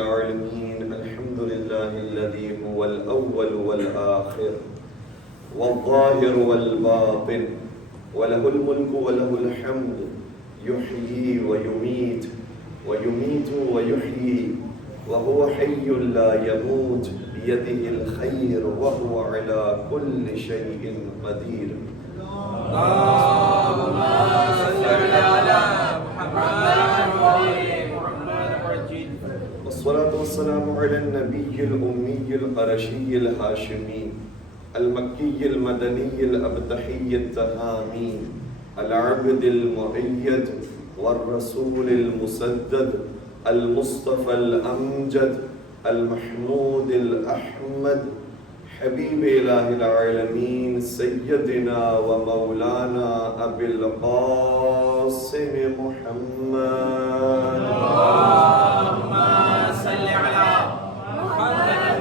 العالمين الحمد لله الذي هو الأول والآخر والظاهر والباطن وله الملك وله الحمد يحيي ويميت ويحيي وهو حي لا يموت بيده الخير وهو على كل شيء قدير. اللهم صل على محمد والصلاة والسلام على النبي الأمي القرشي الهاشمي المكي المدني الأبتحي التهامي العبد المؤيد والرسول المسدد المصطفى الأمجد المحمود الأحمد حبيب إله العالمين سيدنا ومولانا أبي القاسم محمد. اللهم صل على محمد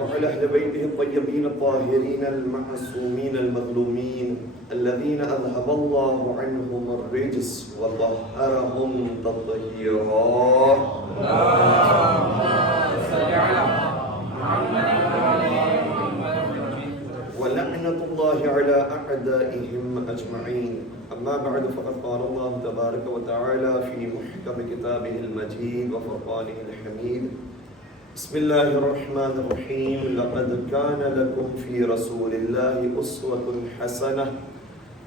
وعلى أهل بيته الطيبين الطاهرين المعصومين المظلومين الذين أذهب الله عنهم الرجس وطهرهم تطهيرا. اللهم صل على محمد ولعنة الله على أعدائهم أجمعين. أما بعد فقد قال الله تبارك وتعالى في محكم كتابه المجيد وفرقانه الحميد بسم الله الرحمن الرحيم لقد كان لكم في رسول الله أسوة حسنة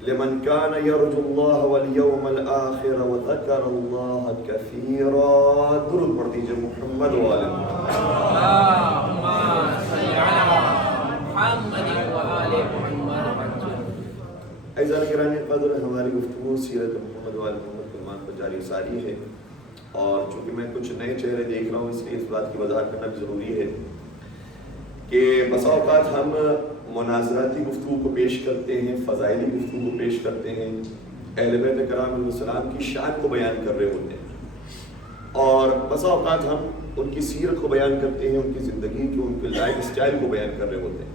لمن كان يرجو الله واليوم الآخر وذكر الله كثيرا. درود پڑھ دیجئے محمد وآل محمد. اللهم صل على محمد وآل محمد. اعزائے گرامی قدر، ہماری گفتگو سیرت محمد وآل محمد کے عنوان پر جاری و ساری ہے، اور چونکہ میں کچھ نئے چہرے دیکھ رہا ہوں اس لیے اس بات کی وضاحت کرنا بھی ضروری ہے کہ بسا اوقات ہم مناظراتی گفتگو کو پیش کرتے ہیں، فضائلی گفتگو کو پیش کرتے ہیں، اہل بیت کرام علیہ السلام کی شان کو بیان کر رہے ہوتے ہیں، اور بسا اوقات ہم ان کی سیرت کو بیان کرتے ہیں، ان کی زندگی کی، ان کے لائف سٹائل کو بیان کر رہے ہوتے ہیں.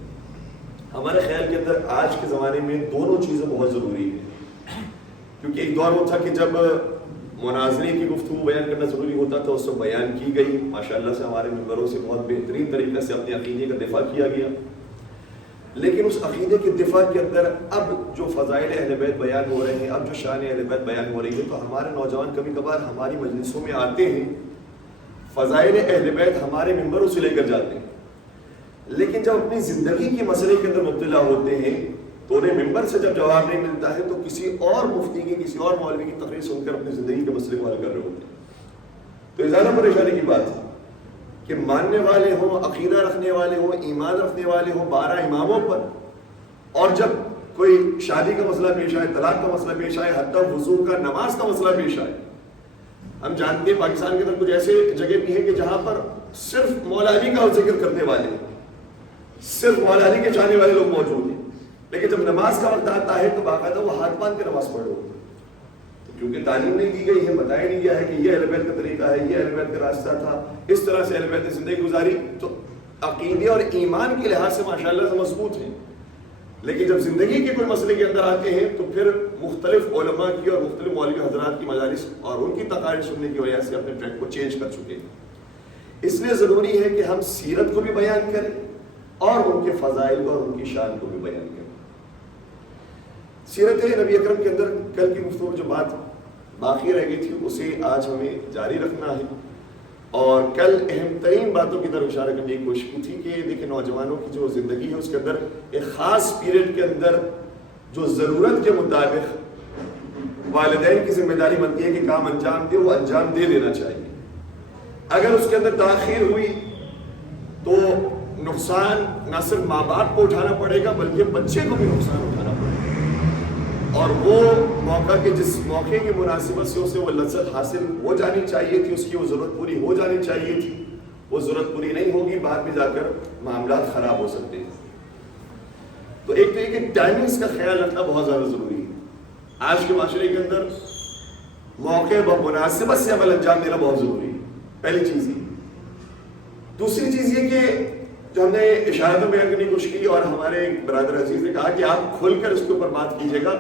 ہمارے خیال کے اندر آج کے زمانے میں دونوں چیزیں بہت ضروری ہیں، کیونکہ ایک دور وہ تھا کہ جب مناظرے کی گفتگو بیان کرنا ضروری ہوتا تھا، اس سے بیان کی گئی، ماشاءاللہ سے ہمارے ممبروں سے بہت بہترین طریقے سے اپنے عقیدے کا دفاع کیا گیا. لیکن اس عقیدے کے دفاع کے اندر اب جو فضائل اہل بیت بیان ہو رہے ہیں، اب جو شان اہل بیت بیان ہو رہی ہے، تو ہمارے نوجوان کبھی کبھار ہماری مجلسوں میں آتے ہیں، فضائل اہل بیت ہمارے ممبروں سے لے کر جاتے ہیں، لیکن جب اپنی زندگی کے مسئلے کے اندر مبتلا ہوتے ہیں تو انہیں ممبر سے جب جواب نہیں ملتا ہے تو کسی اور مفتی کی، کسی اور مولوی کی تقریر سن کر اپنی زندگی کے مسئلے کو حل کر رہے ہوتے ہیں. تو یہ زیادہ پریشانی کی بات ہے کہ ماننے والے ہوں، عقیدہ رکھنے والے ہوں، ایمان رکھنے والے ہوں 12 اماموں پر، اور جب کوئی شادی کا مسئلہ پیش آئے، طلاق کا مسئلہ پیش آئے، حتی وضو کا، نماز کا مسئلہ پیش آئے. ہم جانتے ہیں پاکستان کے اندر کچھ ایسے جگہ بھی ہیں کہ جہاں پر صرف مولا علی کا ذکر کرنے والے ہیں، صرف مولا علی کے چاہنے والے لوگ موجود ہیں، لیکن جب نماز کا وقت آتا ہے تو باقاعدہ وہ ہاتھ باندھ کے نماز پڑھو. کیونکہ تعلیم نہیں دی گئی ہے، بتایا نہیں گیا ہے کہ یہ اہل بیت کا طریقہ ہے، یہ اہل بیت کا راستہ تھا، اس طرح سے اہل بیت نے زندگی گزاری. تو عقیدے اور ایمان کے لحاظ سے ماشاءاللہ سے مضبوط ہیں، لیکن جب زندگی کے کوئی مسئلے کے اندر آتے ہیں تو پھر مختلف علماء کی اور مختلف مولوی حضرات کی مجالس اور ان کی تقاریر سننے کی وجہ سے اپنے ٹریک کو چینج کر چکے ہیں. اس لیے ضروری ہے کہ ہم سیرت کو بھی بیان کریں اور ان کے فضائل کو اور ان کی شان کو بھی بیان کریں. سیرت نبی اکرم کے اندر کل کی گفتگو جو بات باقی رہ گئی تھی اسے آج ہمیں جاری رکھنا ہے، اور کل اہم ترین باتوں کی طرف اشارہ کرنے کی کوشش کی تھی کہ دیکھیں نوجوانوں کی جو زندگی ہے اس کے اندر ایک خاص پیریڈ کے اندر جو ضرورت کے مطابق والدین کی ذمہ داری بنتی ہے کہ کام انجام دے، وہ انجام دے دینا چاہیے. اگر اس کے اندر تاخیر ہوئی تو نقصان نہ صرف ماں باپ کو اٹھانا پڑے گا بلکہ بچے کو بھی نقصان اٹھانا پڑے گا، اور وہ موقع کے جس موقع کی مناسبت سے اسے وہ لذت حاصل ہو جانی چاہیے تھی، اس کی وہ ضرورت پوری ہو جانی چاہیے تھی، وہ ضرورت پوری نہیں ہوگی، بعد میں جا کر معاملات خراب ہو سکتے ہیں. تو ایک تو یہ کہ ٹائمنگز کا خیال رکھنا بہت زیادہ ضروری ہے. آج کے معاشرے کے اندر موقع بمناسبت سے عمل انجام دینا بہت ضروری ہے، پہلی چیز یہ. دوسری چیز یہ کہ جو ہم نے اشارت میں بیان کرنے کی کوشش کی اور ہمارے ایک برادر عزیز نے کہا کہ آپ کھل کر اس کے اوپر بات کیجیے گا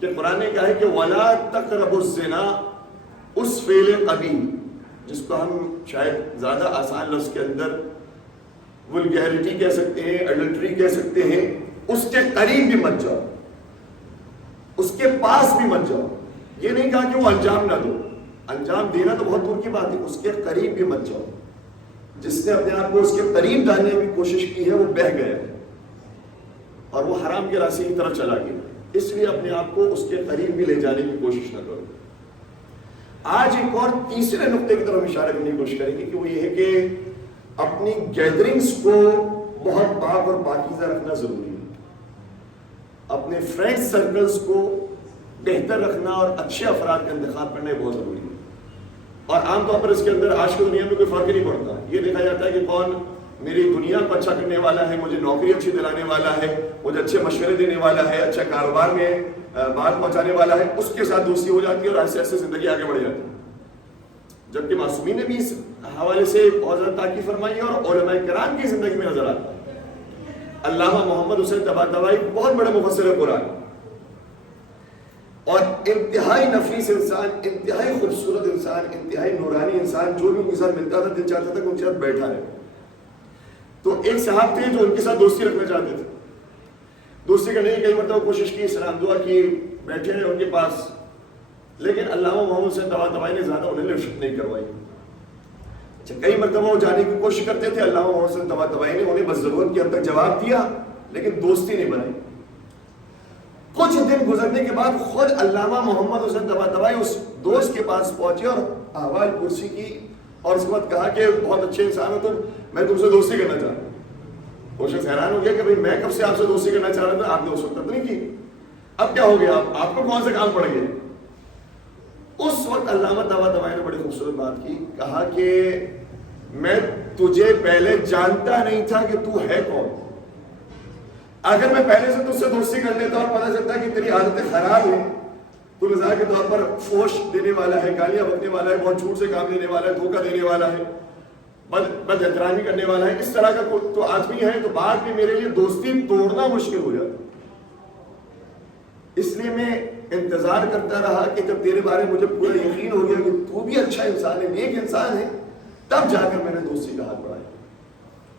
کہ قرآن نے کہا ہے کہ وَلَا تَقْرَبُوا الزِّنَا، اس فعل قبیح جس کو ہم شاید زیادہ آسان لفظ کے اندر ولگیرٹی کہہ سکتے ہیں، ایڈلٹری کہہ سکتے ہیں، اس کے قریب بھی مت جاؤ، اس کے پاس بھی مت جاؤ. یہ نہیں کہا کہ وہ انجام نہ دو، انجام دینا تو بہت دور کی بات ہے، اس کے قریب بھی مت جاؤ. جس نے اپنے آپ کو اس کے قریب لانے کی کوشش کی ہے وہ بہہ گیا اور وہ حرام کے راستے کی طرف چلا گیا. اس لیے اپنے آپ کو اس کے قریب بھی لے جانے کی کوشش نہ کرو. آج ایک اور تیسرے نقطے کی طرف اشارہ کرنے کی کوشش کریں گے کہ وہ یہ ہے کہ اپنی گیدرنگز کو بہت پاک اور پاکیزہ رکھنا ضروری ہے. اپنے فرینڈ سرکلز کو بہتر رکھنا اور اچھے افراد کا انتخاب کرنا بہت ضروری ہے. اور عام طور پر اس کے اندر آج کی دنیا میں کوئی فرق نہیں پڑتا. یہ دیکھا جاتا ہے کہ کون میری دنیا کو اچھا کرنے والا ہے، مجھے نوکری اچھی دلانے والا ہے، مجھے اچھے مشورے دینے والا ہے، اچھا کاروبار میں بات پہنچانے والا ہے، اس کے ساتھ دوستی ہو جاتی ہے اور ایسے ایسے زندگی آگے بڑھ جاتی ہے. جبکہ معصومین نے بھی اس حوالے سے بہت زیادہ تاکید فرمائی ہے اور علماء کرام کی زندگی میں نظر آتا ہے. علامہ محمد حسین طباطبائی بہت بڑے مفسر قرآن اور انتہائی نفیس انسان، انتہائی خوبصورت انسان، انتہائی نورانی انسان. جو بھی ان کے ساتھ ملتا تھا دل چاہتا تھا کہ ان کے ساتھ بیٹھا رہے. تو ایک صاحب تھے جو ان کے ساتھ دوستی رکھنا چاہتے تھے. دوستی کرنے کی کئی مرتبہ کوشش کی، سلام دعا کی، بیٹھے رہے ان کے پاس، لیکن علامہ محمد حسین طباطبائی نے زیادہ انہیں لفٹ نہیں کروائی. اچھا کئی مرتبہ وہ جانے کی کوشش کرتے تھے، علامہ محمد حسین طباطبائی نے انہیں بس ضرورت کی حد تک جواب دیا لیکن دوستی نہیں بنائی. کچھ دن گزرنے کے بعد خود علامہ محمد حسین طباطبائی اس دوست کے پاس پہنچے اور احوال پرسی کی اور اس کے بعد کہا کہ بہت اچھے انسان ہو تم، میں تم سے دوستی کرنا چاہتا ہوں. وہ شخص حیران ہو گیا کہ بھائی میں کب سے آپ سے دوستی کرنا چاہ رہا تھا، آپ نے اس وقت تک نہیں کی، اب کیا ہو گیا، آپ کو کون سے کام پڑ گئے. اس وقت علامہ طباطبائی نے بڑی خوبصورت بات کی، کہا کہ میں تجھے پہلے جانتا نہیں تھا کہ تو ہے کون. اگر میں پہلے سے تجھ سے دوستی کر لیتا اور پتہ چلتا کہ تیری عادتیں خراب ہیں، تو مثال کے طور پر فوش دینے والا ہے، گالیاں بکنے والا ہے، بہت جھوٹ سے کام لینے والا ہے، دھوکہ دینے والا ہے، بد احترامی کرنے والا ہے، اس طرح کا تو آدمی ہے، تو بعد میں میرے لیے دوستی توڑنا مشکل ہو جاتا. اس لیے میں انتظار کرتا رہا کہ جب تیرے بارے میں مجھے پورا یقین ہو گیا کہ تو بھی اچھا انسان ہے، نیک انسان ہے، تب جا کر میں نے دوستی کا ہاتھ بڑھایا.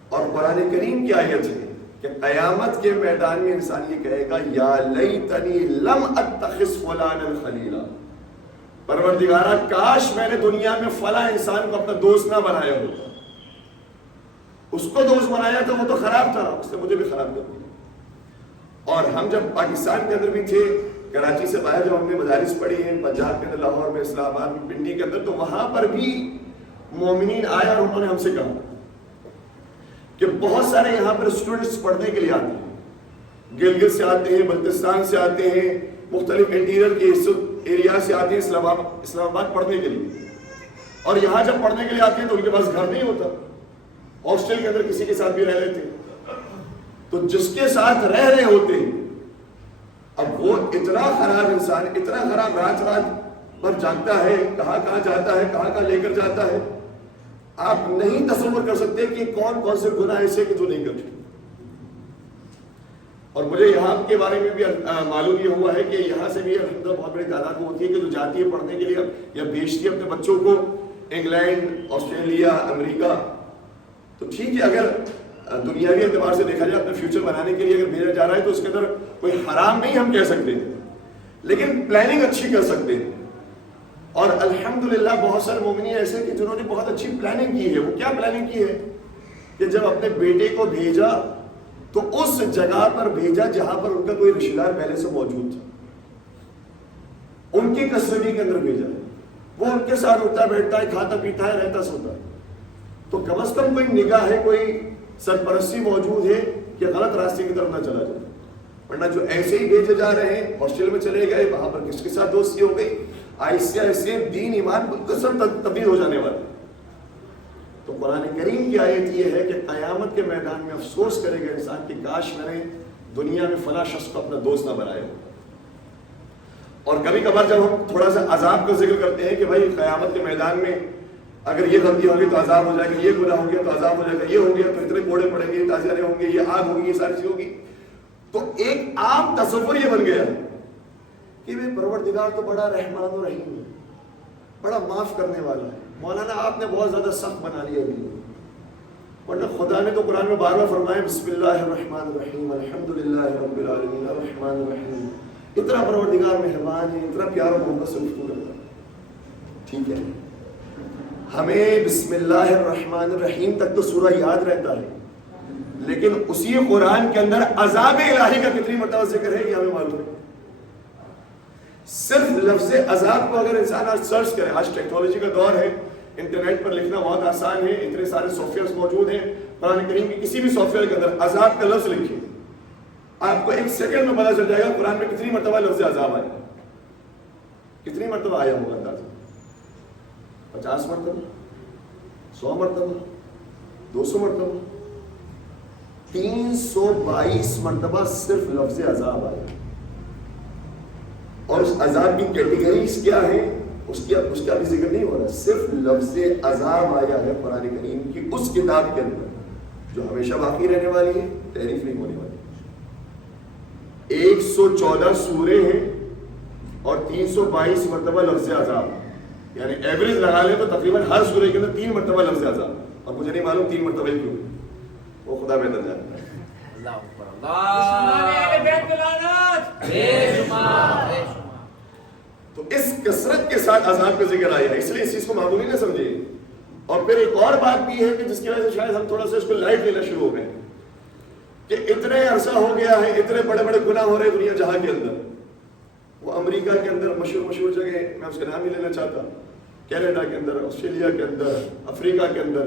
اور قرآن کریم کی آیت ہے کہ قیامت کے میدان میں انسان یہ کہے گا یا لیتنی لم اتخذ فلانا خلیلا، پروردگارا کاش میں نے دنیا میں فلاں انسان کو اپنا دوست نہ بنایا ہوتا. اس کو دوست بنایا تھا وہ تو خراب تھا، اس نے مجھے بھی خراب کر دیا. اور ہم جب پاکستان کے اندر بھی تھے، کراچی سے باہر جب ہم نے مدارس پڑھی ہیں، پنجاب کے اندر، لاہور میں، اسلام آباد میں، پنڈی کے اندر، تو وہاں پر بھی مومنین آئے اور انہوں نے ہم سے کہا کہ بہت سارے یہاں پر اسٹوڈنٹس پڑھنے کے لیے آتے ہیں، گلگت سے آتے ہیں، بلتستان سے آتے ہیں، مختلف انٹیریئر کے ایریا سے آتے ہیں اسلام آباد پڑھنے کے لیے. اور یہاں جب پڑھنے کے لیے آتے ہیں تو ان کے پاس گھر نہیں ہوتا، ہاسٹل کے اندر کسی کے ساتھ بھی رہ لیتے ہیں. تو جس کے ساتھ رہ رہے ہوتے ہیں، اب وہ اتنا خراب انسان، اتنا خراب، رات بھر جاگتا ہے، کہاں کہاں جاتا ہے، کہاں کہاں لے کر جاتا ہے، آپ نہیں تصور کر سکتے کہ کون کون سے گناہ ایسے کہ جو نہیں کرتے. اور مجھے یہاں کے بارے میں بھی معلوم یہ ہوا ہے کہ یہاں سے بھی الحمدللہ بہت بڑی تعداد ہوتی ہے کہ جو جاتی ہے پڑھنے کے لیے یا بھیجتی ہے اپنے بچوں کو انگلینڈ، آسٹریلیا، امریکہ. تو ٹھیک ہے، اگر دنیاوی اعتبار سے دیکھا جائے اپنا فیوچر بنانے کے لیے اگر بھیجا جا رہا ہے تو اس کے اندر کوئی حرام نہیں ہم کہہ سکتے، لیکن پلاننگ اچھی کر سکتے ہیں. اور الحمدللہ بہت سارے مومنین ایسے کہ جنہوں نے بہت اچھی پلاننگ کی ہے. وہ کیا پلاننگ کی ہے کہ جب اپنے بیٹے کو بھیجا تو اس جگہ پر بھیجا جہاں پر ان کا کوئی رشتہ دار پہلے سے موجود تھا، ان کی کسٹڈی کے اندر بھیجا. وہ ان کے ساتھ اٹھتا بیٹھتا ہے، کھاتا پیتا ہے، رہتا سوتا ہے. تو کم از کم کوئی نگاہ ہے، کوئی سرپرستی موجود ہے کہ غلط راستے کی طرف نہ چلا جائے. ورنہ جو ایسے ہی بھیجے جا رہے ہیں، ہاسٹل میں چلے گئے، وہاں پر کس کے ساتھ دوستی ہو گئی، آہستہ آہستہ دین ایمان بالکل سب تبدیل ہو جانے والا. تو قرآن کریم کی آیت یہ ہے کہ قیامت کے میدان میں افسوس کرے گا انسان کہ کاش میں نے دنیا میں فلاں شخص کو اپنا دوست نہ بنایا ہو. اور کبھی کبھار جب ہم تھوڑا سا عذاب کا ذکر کرتے ہیں کہ بھائی قیامت کے میدان میں اگر یہ غلطی ہوگی تو عذاب ہو جائے گا، یہ گناہ ہو گیا تو عذاب ہو جائے گا، یہ ہو گیا تو اتنے کوڑے پڑیں گے، تازیانے ہوں گے، یہ آگ ہوگی، یہ ساری چیز ہوگی. تو ایک عام تصور یہ بن گیا کہ بھئی پروردگار تو بڑا رحمان و رحیم ہے، بڑا معاف کرنے والا ہے، مولانا آپ نے بہت زیادہ سخت بنا لیا دین، ورنہ خدا نے تو قرآن میں بار بار فرمایا بسم اللہ الرحمن الرحیم الحمدللہ رب العالمین الرحمن الرحیم. اتنا پروردگار مہربان ہے، اتنا پیار و محبت سے گفتگو کرتا ہے. ٹھیک ہے، ہمیں بسم اللہ الرحمن الرحیم تک تو سورہ یاد رہتا ہے، لیکن اسی قرآن کے اندر عذاب الہی کا کتنی مرتبہ ذکر ہے یہ ہمیں معلوم ہے. صرف لفظ عذاب کو اگر انسان آج سرچ کرے، آج ٹیکنالوجی کا دور ہے، انٹرنیٹ پر لکھنا بہت آسان ہے، اتنے سارے سافٹ ویئرز موجود ہیں. قرآن کریم کی کسی بھی سافٹ ویئر کے اندر عذاب کا لفظ لکھیے، آپ کو ایک سیکنڈ میں پتا چل جائے گا قرآن میں کتنی مرتبہ لفظ عذاب آیا، کتنی مرتبہ آیا ہوگا اندازہ. 50 مرتبہ، 100 مرتبہ، 200 مرتبہ، 322 مرتبہ صرف لفظ عذاب آیا. اور اس عذاب کی کیٹیگریز کیا ہیں اس کا بھی ذکر نہیں ہو رہا، صرف لفظ عذاب آیا ہے قرآن کریم کی اس کتاب کے اندر جو ہمیشہ باقی رہنے والی ہے، تحریف نہیں ہونے والی. 114 سورے ہیں اور 322 مرتبہ لفظ عذاب، یعنی ایوریج لگا لیں تو تقریباً ہر سورے کے اندر 3 مرتبہ لفظ عذاب. اور مجھے نہیں معلوم 3 مرتبہ ہی کیوں، وہ خدا بہتر جانتا ہے. تو اس کثرت کے ساتھ عذاب کا ذکر آیا ہے، اس لیے اس چیز کو معمولی نہ سمجھے. اور پھر ایک اور بات بھی ہے کہ جس کی وجہ سے شاید ہم تھوڑا سا اس کو لائٹ لینا شروع ہو گئے کہ اتنے عرصہ ہو گیا ہے، اتنے بڑے بڑے گناہ ہو رہے دنیا جہاں کے اندر. وہ امریکہ کے اندر مشہور جگہ، میں اس کا نام ہی لینا چاہتا، کینیڈا کے اندر، آسٹریلیا کے اندر، افریقہ کے اندر،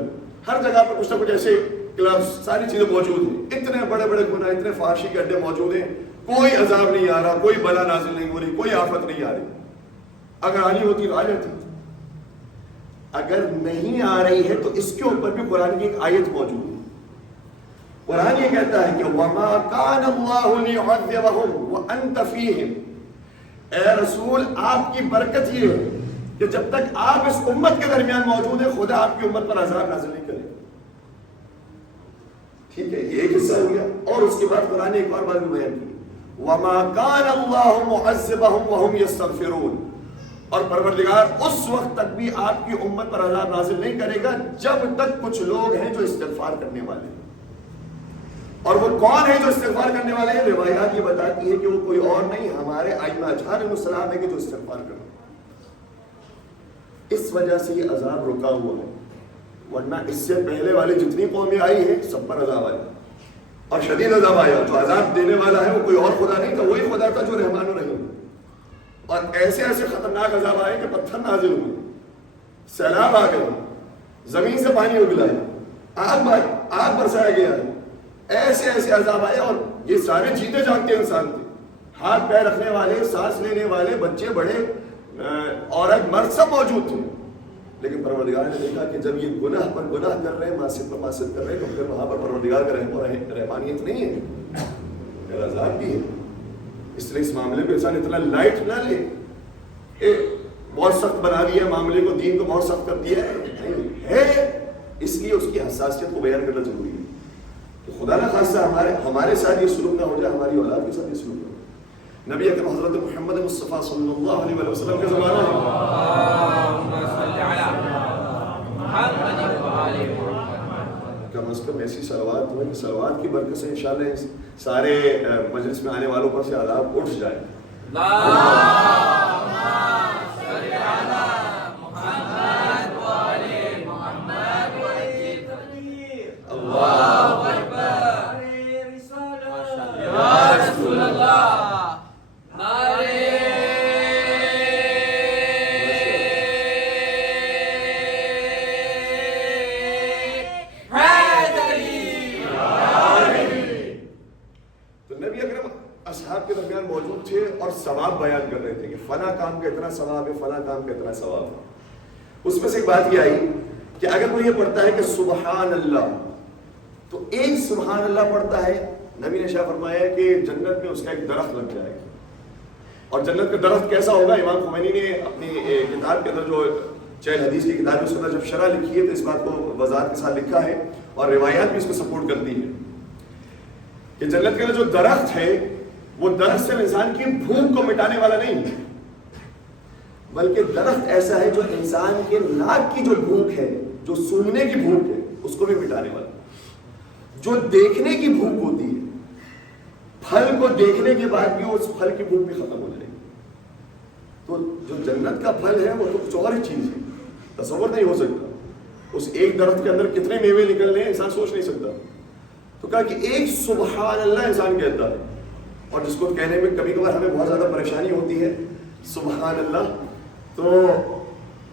ہر جگہ پر کچھ نہ کچھ ایسے کلبس، ساری چیزیں موجود ہیں. اتنے بڑے بڑے گناہ، اتنے فحاشی کے اڈے موجود ہیں، کوئی عذاب نہیں آ رہا، کوئی بلا نازل نہیں ہو رہی، کوئی آفت نہیں آ رہی. اگر آنی ہوتی تو آ جاتی، اگر نہیں آ رہی ہے تو اس کے اوپر بھی قرآن کی ایک آیت موجود ہے. قرآن یہ کہتا ہے کہ وَمَا كَانَ اللَّهُ لِيُعَذِّبَهُمْ وَأَنْتَ فِيهِمْ. اے رسول آپ کی برکت یہ ہے کہ جب تک آپ اس امت کے درمیان موجود ہیں خدا آپ کی امت پر عذاب نازل نہیں کرے. ٹھیک ہے، یہ ایک حصہ ہو گیا. اور اس کے بعد قرآن نے ایک اور بات بھی بیان کی، وَمَا كَانَ اللَّهُ مُعَذِّبَهُمْ وَهُمْ يَسْتَغْفِرُونَ. اور پروردگار اس وقت تک بھی آپ کی امت پر عذاب نازل نہیں کرے گا جب تک کچھ لوگ ہیں جو استغفار کرنے والے ہیں. اور وہ کون ہے جو استغفار کرنے والے ہیں؟ روایات یہ بتاتی ہے کہ وہ کوئی اور نہیں، ہمارے ائمہ علیہم السلام ہے کہ جو استغفار کرتے. اس وجہ سے یہ عذاب رکا ہوا ہے، ورنہ اس سے پہلے والے جتنی قومیں آئی ہیں سب پر عذاب آیا اور شدید عذاب آیا. جو عذاب دینے والا ہے وہ کوئی اور خدا نہیں تھا، وہی خدا تھا جو رحمان و رحیم. اور ایسے ایسے خطرناک عذاب آئے کہ پتھر نازل ہوئے، سیلاب آ گئے، زمین سے پانی اگلایا، آگ برسایا گیا ہے. ایسے ایسے عذاب آئے اور یہ سارے جیتے جاگتے انسان تھے، ہاتھ پیر رکھنے والے، سانس لینے والے، بچے بڑے، عورت مرد سب موجود تھے. لیکن پروردگار نے دیکھا کہ جب یہ گناہ پر گناہ کر رہے ہیں، معصیت پر معصیت کر رہے ہیں، تو پھر وہاں پر پروردگار کا رحم و رحمانیت نہیں ہے، پھر عذاب بھی ہے. اس لیے اس معاملے کو انسان اتنا لائٹ نہ لے، بہت سخت بنا دیا معاملے کو، دین کو بہت سخت کر دیا ہے. اس لیے اس کی حساسیت کو بیان کرنا ضروری ہے کہ خدا نہ خاصہ ہمارے ساتھ یہ سلوک نہ ہو جائے، ہماری اولاد کے ساتھ یہ سلوک نہ ہو جائے. نبی اکرم حضرت محمد مصطفیٰ صلی اللہ علیہ وسلم کا زمانہ ہے، کم از کم ایسی صلوات ہوئے کہ صلوات کی برکت سے انشاءاللہ سارے مجلس میں آنے والوں پر سے عذاب اٹھ جائے. اللہ اکبر، یا رسول اللہ، نعرہ اصحاب کے درمیان موجود تھے اور ثواب بیان کر رہے تھے کہ فلاں کام کا اتنا ثواب ہے، فلاں کام کا اتنا ثواب ہے. اس میں سے ایک بات یہ آئی کہ اگر وہ یہ پڑھتا ہے کہ سبحان اللہ، تو ایک سبحان اللہ پڑھتا ہے، نبی نے شاہ فرمایا کہ جنت میں اس کا ایک درخت لگ جائے گا. اور جنت کا درخت کیسا ہوگا؟ امام خمینی نے اپنی کتاب کے اندر جو چہل حدیث کی کتاب ہے اس کے اندر جب شرح لکھی ہے تو اس بات کو وضاحت کے ساتھ لکھا ہے اور روایات بھی اس کو سپورٹ کرتی ہے کہ جنت کے اندر جو درخت ہے وہ درخت سے انسان کی بھوک کو مٹانے والا نہیں ہے، بلکہ درخت ایسا ہے جو انسان کے ناک کی جو بھوک ہے، جو سونگنے کی بھوک ہے، اس کو بھی مٹانے والا، جو دیکھنے کی بھوک ہوتی ہے، پھل کو دیکھنے کے بعد بھی اس پھل کی بھوک بھی ختم ہو جائے گی۔ تو جو جنت کا پھل ہے وہ تو کچھ اور ہی چیز ہے، تصور نہیں ہو سکتا۔ اس ایک درخت کے اندر کتنے میوے نکل رہے ہیں انسان سوچ نہیں سکتا۔ تو کہا کہ ایک سبحان اللہ انسان کہتا ہے، اور جس کو کہنے میں کبھی کبھار ہمیں بہت زیادہ پریشانی ہوتی ہے، سبحان اللہ، تو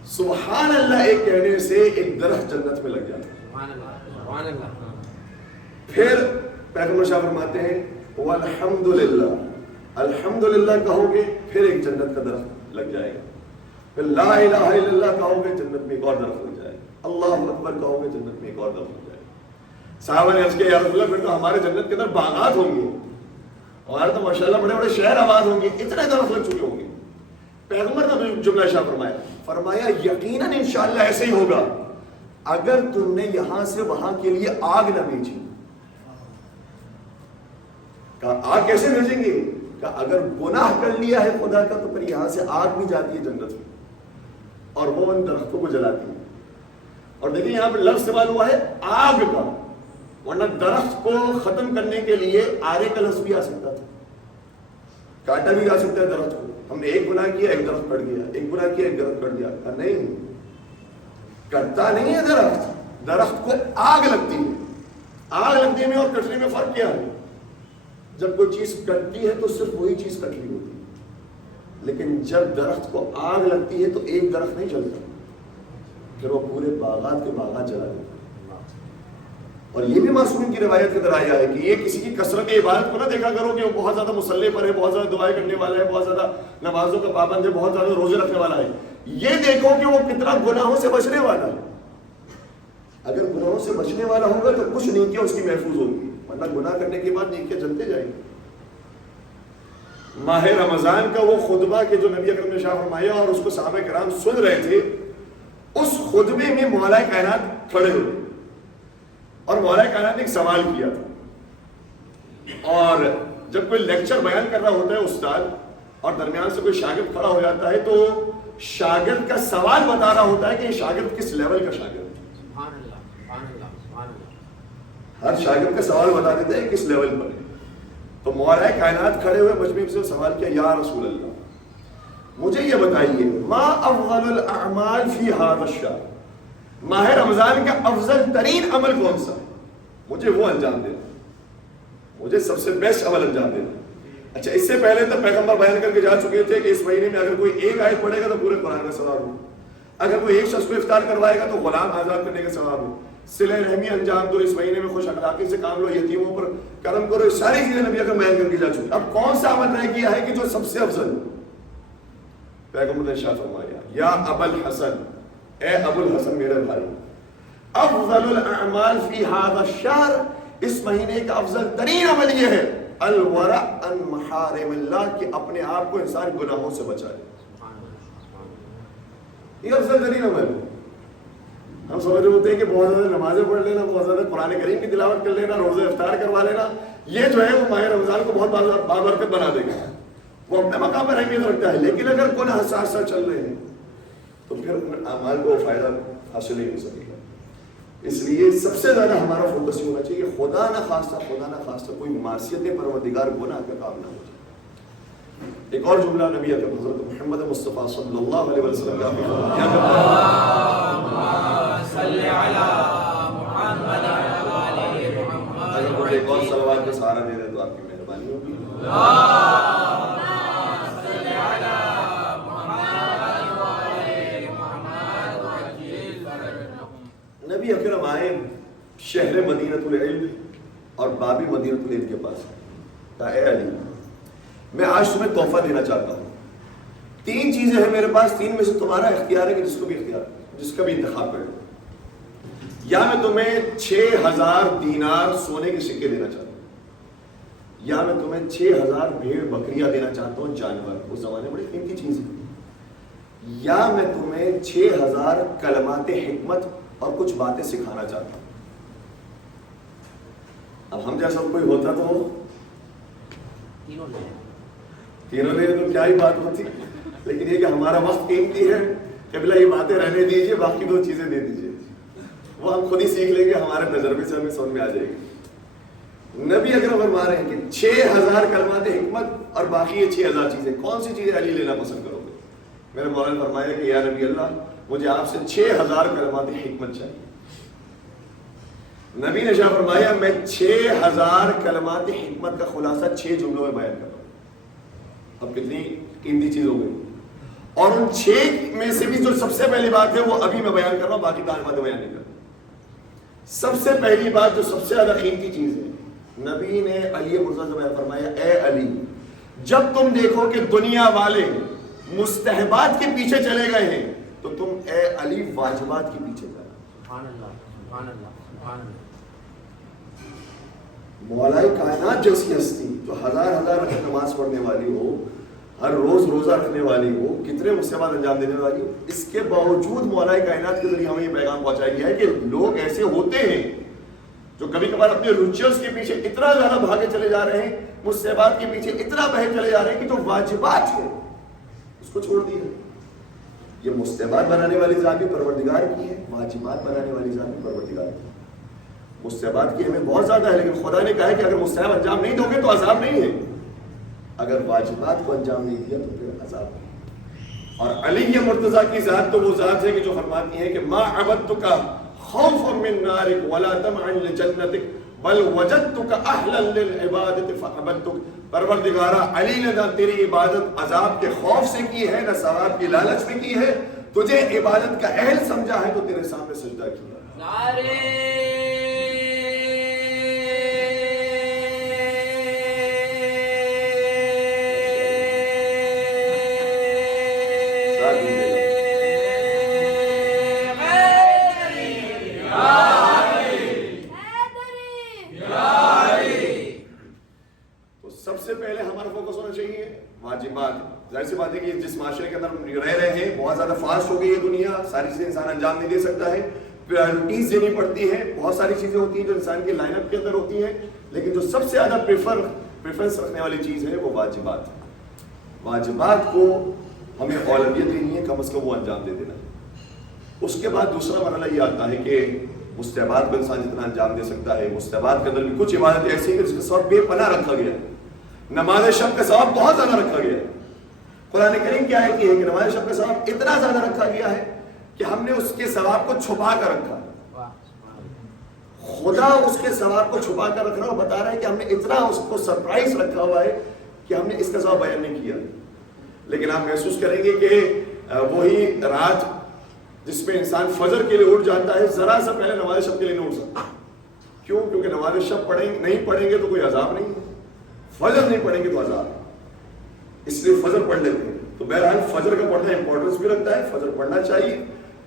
سبحان اللہ ایک کہنے سے ایک درخت جنت میں لگ جاتا ہے۔ سبحان اللہ۔ پھر پیغمبر شاہ فرماتے ہیں والحمدللہ، الحمدللہ کہو گے پھر ایک جنت کا درخت لگ جائے گا، پھر لا الہ الا اللہ کہو گے جنت میں ایک اور درخت لگ جائے گا، اللہ اکبر کہو گے جنت میں ایک اور درخت لگ جائے گا۔ صحابہ نے عرض کیا یا رسول اللہ پھر تو ہمارے جنت کے اندر باغات ہوں گے، ہمارے تو ماشاءاللہ بڑے بڑے شہر آباد ہوں گے، اتنے درخت لگ چکے ہوں گے۔ پیغمبر نے جملہ شاہ فرمایا یقیناً انشاءاللہ ایسے ہی ہوگا اگر تم نے یہاں سے وہاں کے لیے آگ نہ بھیجی۔ کہا آگ کیسے بھیجیں گے؟ کہا اگر گناہ کر لیا ہے خدا کا تو پھر یہاں سے آگ بھی جاتی ہے جنت میں اور وہ ان درختوں کو جلاتی ہے۔ اور دیکھیں یہاں پہ لفظ استعمال ہوا ہے آگ کا، ورنہ درخت کو ختم کرنے کے لیے آرے کا لفظ بھی آ سکتا تھا، کاٹا بھی آ سکتا ہے درخت کو۔ ہم نے ایک گناہ کیا ایک درخت کٹ گیا، ایک گناہ کیا ایک درخت کٹ گیا۔ نہیں، کٹتا نہیں ہے درخت، درخت کو آگ لگتی ہے۔ آگ لگنے میں اور کٹنے میں فرق کیا ہے؟ جب کوئی چیز کٹتی ہے تو صرف وہی چیز کٹ رہی ہوتی ہے، لیکن جب درخت کو آگ لگتی ہے تو ایک درخت نہیں جلتا، پھر وہ پورے باغات کے باغات جلا دیتا ہے۔ اور یہ بھی معصوم کی روایت کے اندر آیا ہے کہ یہ کسی کی کثرت عبادت کو نہ دیکھا کرو کہ وہ بہت زیادہ مصلی پر ہے، بہت زیادہ دعائیں کرنے والا ہے، بہت زیادہ نمازوں کا پابند ہے، بہت زیادہ روزے رکھنے والا ہے۔ یہ دیکھو کہ وہ کتنا گناہوں سے بچنے والا ہے۔ اگر گناہوں سے بچنے والا ہوگا تو کچھ نیکیاں اس کی محفوظ ہوگی، ورنہ گناہ کرنے کے بعد نیکیاں جلتے جائیں گی۔ ماہ رمضان کا وہ خطبہ کہ جو نبی اکرم نے شاہ فرمایا اور اس کو صحابہ کرام سن رہے تھے، اس خطبے میں مولا کائنات کھڑے ہوئے اور مولا کائنات نے ایک سوال کیا تھا۔ اور جب کوئی لیکچر بیان کر رہا ہوتا ہے استاد اور درمیان سے کوئی شاگرد کھڑا ہو جاتا ہے تو شاگرد کا سوال بتا رہا ہوتا ہے کہ یہ شاگرد کس لیول کا شاگرد ہے۔ سبحان اللہ، سبحان اللہ، سبحان اللہ۔ ہر شاگرد کا سوال بتا دیتا ہے کس لیول پر ہے۔ تو مولا کائنات کھڑے ہوئے مجمع سے سوال کیا یا رسول اللہ مجھے یہ بتائیے ما افضل الاعمال فی هذا الشهر، ماہ رمضان کا افضل ترین عمل کون سا ہے؟ مجھے وہ انجام دینا، مجھے سب سے بیسٹ عمل انجام دینا۔ اچھا اس سے پہلے تو پیغمبر بیان کر کے جا چکے تھے کہ اس مہینے میں اگر کوئی ایک آیت پڑھے گا تو پورے قرآن کا ثواب ہو، اگر کوئی ایک شخص کو افطار کروائے گا تو غلام آزاد کرنے کا ثواب ہو، صلہ رحمی انجام دو، اس مہینے میں خوش اخلاقی سے کام لو، یتیموں پر کرم کرو، ساری چیزیں نبی اکرم بیان کر کے جا چکے۔ اب کون سا عمل رہ گیا ہے کہ جو سب سے افضل؟ پیغمبر نے ارشاد فرمایا یا ابا الحسن، اے ابو الحسن میرے بھائی، افضل الاعمال فی هذا الشهر، اس مہینے کا افضل ترین عمل یہ ہے الورع عن محارم اللہ، کہ اپنے آپ کو انسان گناہوں سے بچائے۔ یہ افضل ترین عمل ہے۔ ہم سمجھ رہے ہوتے ہیں کہ بہت زیادہ نمازیں پڑھ لینا، بہت زیادہ قرآن کریم کی تلاوت کر لینا، روزے افطار کروا لینا، یہ جو ہے وہ ماہ رمضان کو بہت بابرکت بنا دے گا، وہ اپنے مقام پر اہمیت رکھتا ہے۔ لیکن اگر گناہ حساسہ چل رہے ہیں تو پھر اعمال کو فائدہ حاصل نہیں ہو سکے گا۔ اس لیے سب سے زیادہ ہمارا فوکس یہ ہونا چاہیے کہ خدا نہ خواستہ کوئی معصیت پروردگار گناہ کا کام نہ ہو جائے۔ ایک اور جملہ نبی اکرم حضرت محمد مصطفیٰ صلی اللہ علیہ وسلم کا اگر کوئی ایک اور صلوات کا سہارا دے دے تو آپ کی مہربانی ہوگی۔ نبی اکرم آئے شہر مدینۃ العلم اور بابی مدینۃ العلم کے پاس، کہا اے علی میں آج تمہیں تحفہ دینا چاہتا ہوں، تین چیزیں ہیں میرے پاس، تین میں سے تمہارا اختیار ہے کہ جس کا بھی انتخاب کرے۔ یا میں تمہیں 6000 دینار سونے کے سکے دینا چاہتا ہوں، یا میں تمہیں 6000 بھیڑ بکریاں دینا چاہتا ہوں، جانور اس زمانے میں بڑی قیمتی چیز ہے، یا میں تمہیں 6000 کلمات حکمت اور کچھ باتیں سکھانا چاہتا ہوں۔ اب ہم جیسا کوئی ہوتا تو تینوں نے تو کیا ہی بات ہوتی، لیکن یہ کہ ہمارا وقت قیمتی ہے، قبلہ یہ باتیں رہنے دیجیے، باقی 2 چیزیں دے دیجیے، وہ ہم خود ہی سیکھ لیں گے، ہمارے تجربے سے ہمیں سمجھ میں آ جائے گی۔ نبی اکرم فرما رہے ہیں کہ 6000 کلمات حکمت اور باقی یہ 6000 چیزیں، کون سی چیزیں علی لینا پسند کرو گے؟ میرے مولا نے فرمایا کہ یا نبی اللہ مجھے آپ سے 6000 کلمات حکمت چاہیے۔ نبی نے شاہ فرمایا میں 6000 کلمات حکمت کا خلاصہ 6 جملوں میں بیان کر رہا ہوں۔ اب کتنی قیمتی چیز ہو گئی، اور ان 6 میں سے بھی جو سب سے پہلی بات ہے وہ ابھی میں بیان کر رہا ہوں، باقی تعلیمات بیان نہیں کر رہا۔ سب سے پہلی بات جو سب سے زیادہ قیمتی چیز ہے، نبی نے علی مرتضیٰ سے فرمایا اے علی جب تم دیکھو کہ دنیا والے مستحبات کے پیچھے چلے گئے ہیں تو تم اے علی واجبات کے پیچھے جانا۔ سبحان اللہ سبحان اللہ سبحان اللہ۔ مولا کائنات جیسی ہستی جو ہزار رکعت نماز پڑھنے والی ہو، ہر روز روزہ رکھنے والی ہو، کتنے مصیبات انجام دینے والی ہو، اس کے باوجود مولا کائنات کے ذریعے ہمیں یہ پیغام پہنچایا گیا ہے کہ لوگ ایسے ہوتے ہیں جو کبھی کبھار اپنے رچیوز کے پیچھے اتنا زیادہ بھاگے چلے جا رہے ہیں، مصیبات کے پیچھے اتنا بہے چلے جا رہے ہیں کہ جو واجبات ہے اس کو چھوڑ دیا۔ یہ مستحبات بنانے والی ذات بھی پروردگار کی ہے، واجبات بنانے والی ذات بھی پروردگار کی ہے۔ مستحبات کی ہمیں بہت زیادہ ہے، لیکن خدا نے کہا ہے کہ اگر مستحب انجام نہیں دو گے تو عذاب نہیں ہے، اگر واجبات کو انجام نہیں دیا تو پھر عذاب نہیں۔ اور علی مرتضیٰ کی ذات تو وہ ذات ہے کہ جو فرماتی ہے کہ ما عبدتک خوفا من نارک ولا طمعا لجنتک بل وجدتک اہلا للعبادت فعبدتک۔ پروردگارا علی نے نہ تیری عبادت عذاب کے خوف سے کی ہے، نہ ثواب کی لالچ میں کی ہے، تجھے عبادت کا اہل سمجھا ہے تو تیرے سامنے سجدہ کیا۔ نعرے واجبات۔ ظاہر سی بات ہے کہ جس معاشرے کے اندر رہ رہے ہیں بہت زیادہ فاسٹ ہو گئی ہے دنیا، ساری چیزیں انسان انجام نہیں دے سکتا ہے، پرائرٹیز دینی پڑتی ہیں، بہت ساری چیزیں ہوتی ہیں جو انسان کے لائن اپ کے اندر ہوتی ہیں، لیکن جو سب سے زیادہ پریفرنس رکھنے والی چیز ہے وہ واجبات ہے۔ واجبات کو ہمیں اولویت دینی ہے، کم از کم وہ انجام دے دینا۔ اس کے بعد دوسرا مرحلہ یہ آتا ہے کہ مستحبات کو انسان جتنا انجام دے سکتا ہے، مستحبات کے اندر بھی کچھ عبادت ایسی ہے کہ جس کا ثواب بے پناہ رکھا گیا ہے۔ نماز شب کا ثواب بہت زیادہ رکھا گیا ہے۔ قرآن کریم کیا ہے کہ نماز شب کا ثواب اتنا زیادہ رکھا گیا ہے کہ ہم نے اس کے ثواب کو چھپا کر رکھا۔ خدا اس کے ثواب کو چھپا کر رکھ رہا ہے اور بتا رہا ہے کہ ہم نے اتنا اس کو سرپرائز رکھا ہوا ہے کہ ہم نے اس کا ثواب بیان نہیں کیا۔ لیکن آپ محسوس کریں گے کہ وہی رات جس میں انسان فجر کے لیے اٹھ جاتا ہے، ذرا سا پہلے نماز شب کے لیے نہیں اٹھ سکتا۔ کیوں؟ کیونکہ نماز شب نہیں پڑھیں گے تو کوئی عذاب نہیں ہے، فجر نہیں پڑھیں گے تو عذاب ہے، اس لیے فجر پڑھ لیتے ہیں۔ تو بہرحال فجر کا پڑھنا امپورٹنس بھی رکھتا ہے، فجر پڑھنا چاہیے،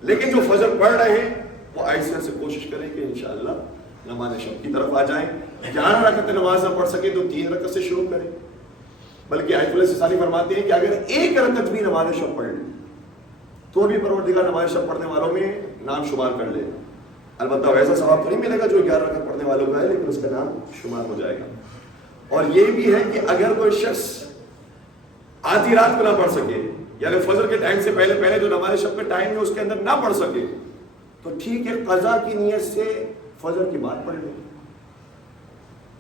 لیکن جو فجر پڑھ رہے ہیں وہ ایسے سے کوشش کریں کہ انشاءاللہ نماز شب کی طرف آ جائیں۔ 11 رکعت نماز نہ پڑھ سکے تو 3 رکعت سے شروع کریں، بلکہ آیت اللہ سسانی فرماتے ہیں کہ اگر 1 رکعت بھی نماز شب پڑھ لیں تو بھی پروردگار نماز شب پڑھنے والوں میں نام شمار کر لے۔ البتہ ویسا ثواب تو نہیں ملے گا جو 11 رکعت پڑھنے والوں کا ہے، لیکن اس کا نام شمار ہو جائے گا۔ اور یہ بھی ہے کہ اگر کوئی شخص آدھی رات کو نہ پڑھ سکے، یعنی فجر کے ٹائم سے پہلے جو نماز شب کے ٹائم ہے اس کے اندر نہ پڑھ سکے، تو ٹھیک ہے، قضا کی نیت سے فجر کی بات پڑھ لیں،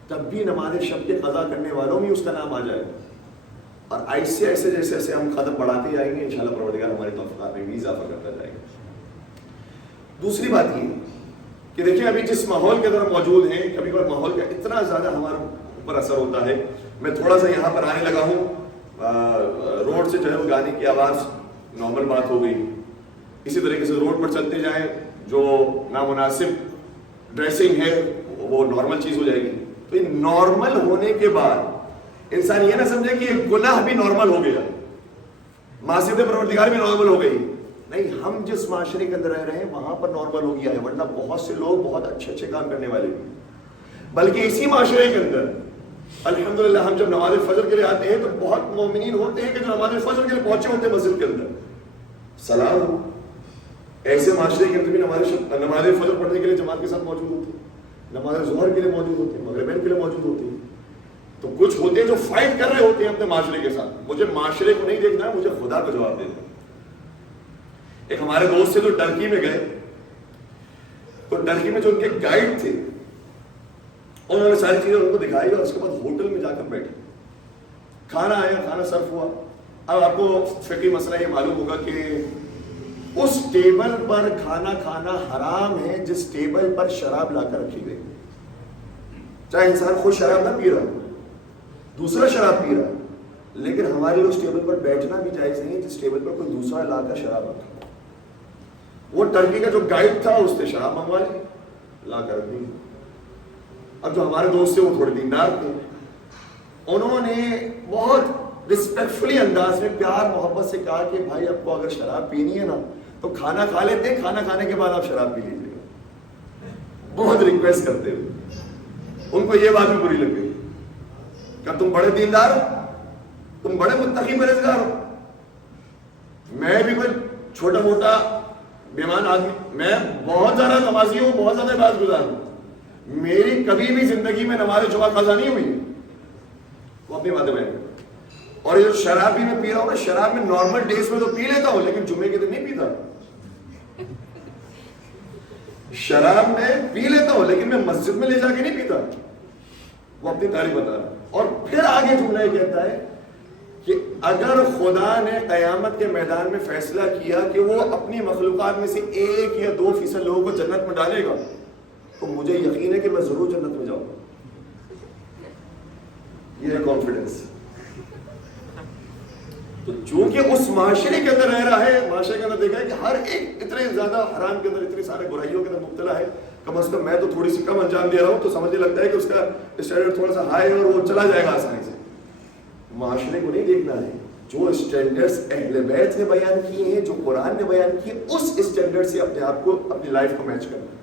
تب بھی نماز شب کے قضا کرنے والوں میں اس کا نام آ جائے گا۔ اور ایسے ایسے جیسے ایسے ہم قدم بڑھاتے جائیں گے، انشاءاللہ پروردگار ہمارے توفیقات میں بھی اضافہ کرتا جائے گا۔ دوسری بات یہ کہ دیکھیں ابھی جس ماحول کے اندر موجود ہیں، کبھی کبھی ماحول کا اتنا زیادہ ہمارے اوپر اثر ہوتا ہے۔ میں تھوڑا سا یہاں پر آنے لگا ہوں، روڈ سے جو ہے گانے کی آواز نارمل بات ہو گئی، اسی طریقے سے روڈ پر چلتے جائیں جو نامناسب ڈریسنگ ہے وہ نارمل چیز ہو جائے گی۔ تو یہ نارمل ہونے کے بعد انسان یہ نہ سمجھے کہ یہ گناہ بھی نارمل ہو گیا، معصیت پروردگار بھی نارمل ہو گئی، نہیں، ہم جس معاشرے کے اندر رہ رہے ہیں وہاں پر نارمل ہو گیا ہے، ورنہ بہت سے لوگ بہت اچھے کام کرنے والے بھی، بلکہ اسی معاشرے کے اندر الحمدللہ ہم جب نماز فجر کے لیے آتے ہیں تو بہت مومنین ہوتے ہیں کہ جو نماز فجر کے لیے پہنچے ہوتے ہیں مسجد کے اندر، سلام ہو، ایسے معاشرے کے اندر بھی نماز فجر پڑھنے کے لیے جماعت کے ساتھ موجود ہوتے ہیں، نماز ظہر کے لیے موجود ہوتے ہیں، مغربین کے لیے موجود ہوتے ہیں، تو کچھ ہوتے ہیں جو فائٹ کر رہے ہوتے ہیں اپنے معاشرے کے ساتھ. مجھے معاشرے کو نہیں دیکھنا ہے, مجھے خدا کا جواب دینا ہے. ایک ہمارے دوست سے جو ٹرکی میں گئے, تو ٹرکی میں جو ان کے گائیڈ تھے انہوں نے ساری چیزیں ان کو دکھائی, اور اس کے بعد ہوٹل میں جا کر بیٹھے, کھانا آیا, کھانا سرو ہوا. اب آپ کو فقہی مسئلہ یہ معلوم ہوگا کہ اس ٹیبل پر کھانا کھانا حرام ہے جس ٹیبل پر شراب لا کر رکھی گئی. چاہے انسان خود شراب نہ پی رہا, دوسرا شراب پی رہا, لیکن ہمارے لیے اس ٹیبل پر بیٹھنا بھی جائز نہیں ہے جس ٹیبل پر کوئی دوسرا لا کر شراب رکھا. وہ ٹرکی کا جو گائیڈ تھا اس نے شراب منگوا لی, لا کر رکھ دی. اب جو ہمارے دوست تھے وہ تھوڑے دیندار تھے, انہوں نے بہت رسپیکٹفلی انداز میں پیار محبت سے کہا کہ بھائی آپ کو اگر شراب پینی ہے نا تو کھانا کھا لیتے ہیں, کھانا کھانے کے بعد آپ شراب پی لیجیے گا. بہت ریکویسٹ کرتے ہوئے. ان کو یہ بات بھی بری لگ گئی کہ تم بڑے دیندار ہو, تم بڑے متقی پرہیزگار ہو, میں بھی کوئی چھوٹا موٹا بیمان آدمی, میں بہت زیادہ نمازی ہوں, بہت زیادہ عبادت گزار ہوں, میری کبھی بھی زندگی میں نماز جمعہ قضا نہیں ہوئی. وہ اپنی باتیں بیان کرتا. اور یہ شراب بھی میں پی رہا ہوں نا, شراب میں نارمل ڈیز میں تو پی لیتا ہوں لیکن جمعے کے دن نہیں پیتا. شراب میں پی لیتا ہوں لیکن میں مسجد میں لے جا کے نہیں پیتا. وہ اپنی تاریخ بتا رہا. اور پھر آگے جملہ یہ کہتا ہے کہ اگر خدا نے قیامت کے میدان میں فیصلہ کیا کہ وہ اپنی مخلوقات میں سے 1 یا 2% لوگوں کو جنت میں ڈالے گا تو مجھے یقین ہے کہ میں ضرور جنت میں جاؤں گا. یہ ہے کانفیڈنس. تو چونکہ اس معاشرے کے اندر رہ رہا ہے, معاشرے کے اندر دیکھا ہے کہ ہر ایک اتنے زیادہ حرام کے اندر, اتنی سارے برائیوں کے اندر مبتلا ہے, کم از کم میں تو تھوڑی سی کم انجام دے رہا ہوں تو سمجھنے لگتا ہے کہ اس کا اسٹینڈرڈ تھوڑا سا ہائی ہے اور وہ چلا جائے گا آسانی سے. معاشرے کو نہیں دیکھنا ہے, جو اسٹینڈرڈز اہل بیت نے بیان کیے ہیں, جو قرآن نے بیان کیے, اس اسٹینڈرڈ سے اپنے آپ کو, اپنی لائف کو میچ کرنا.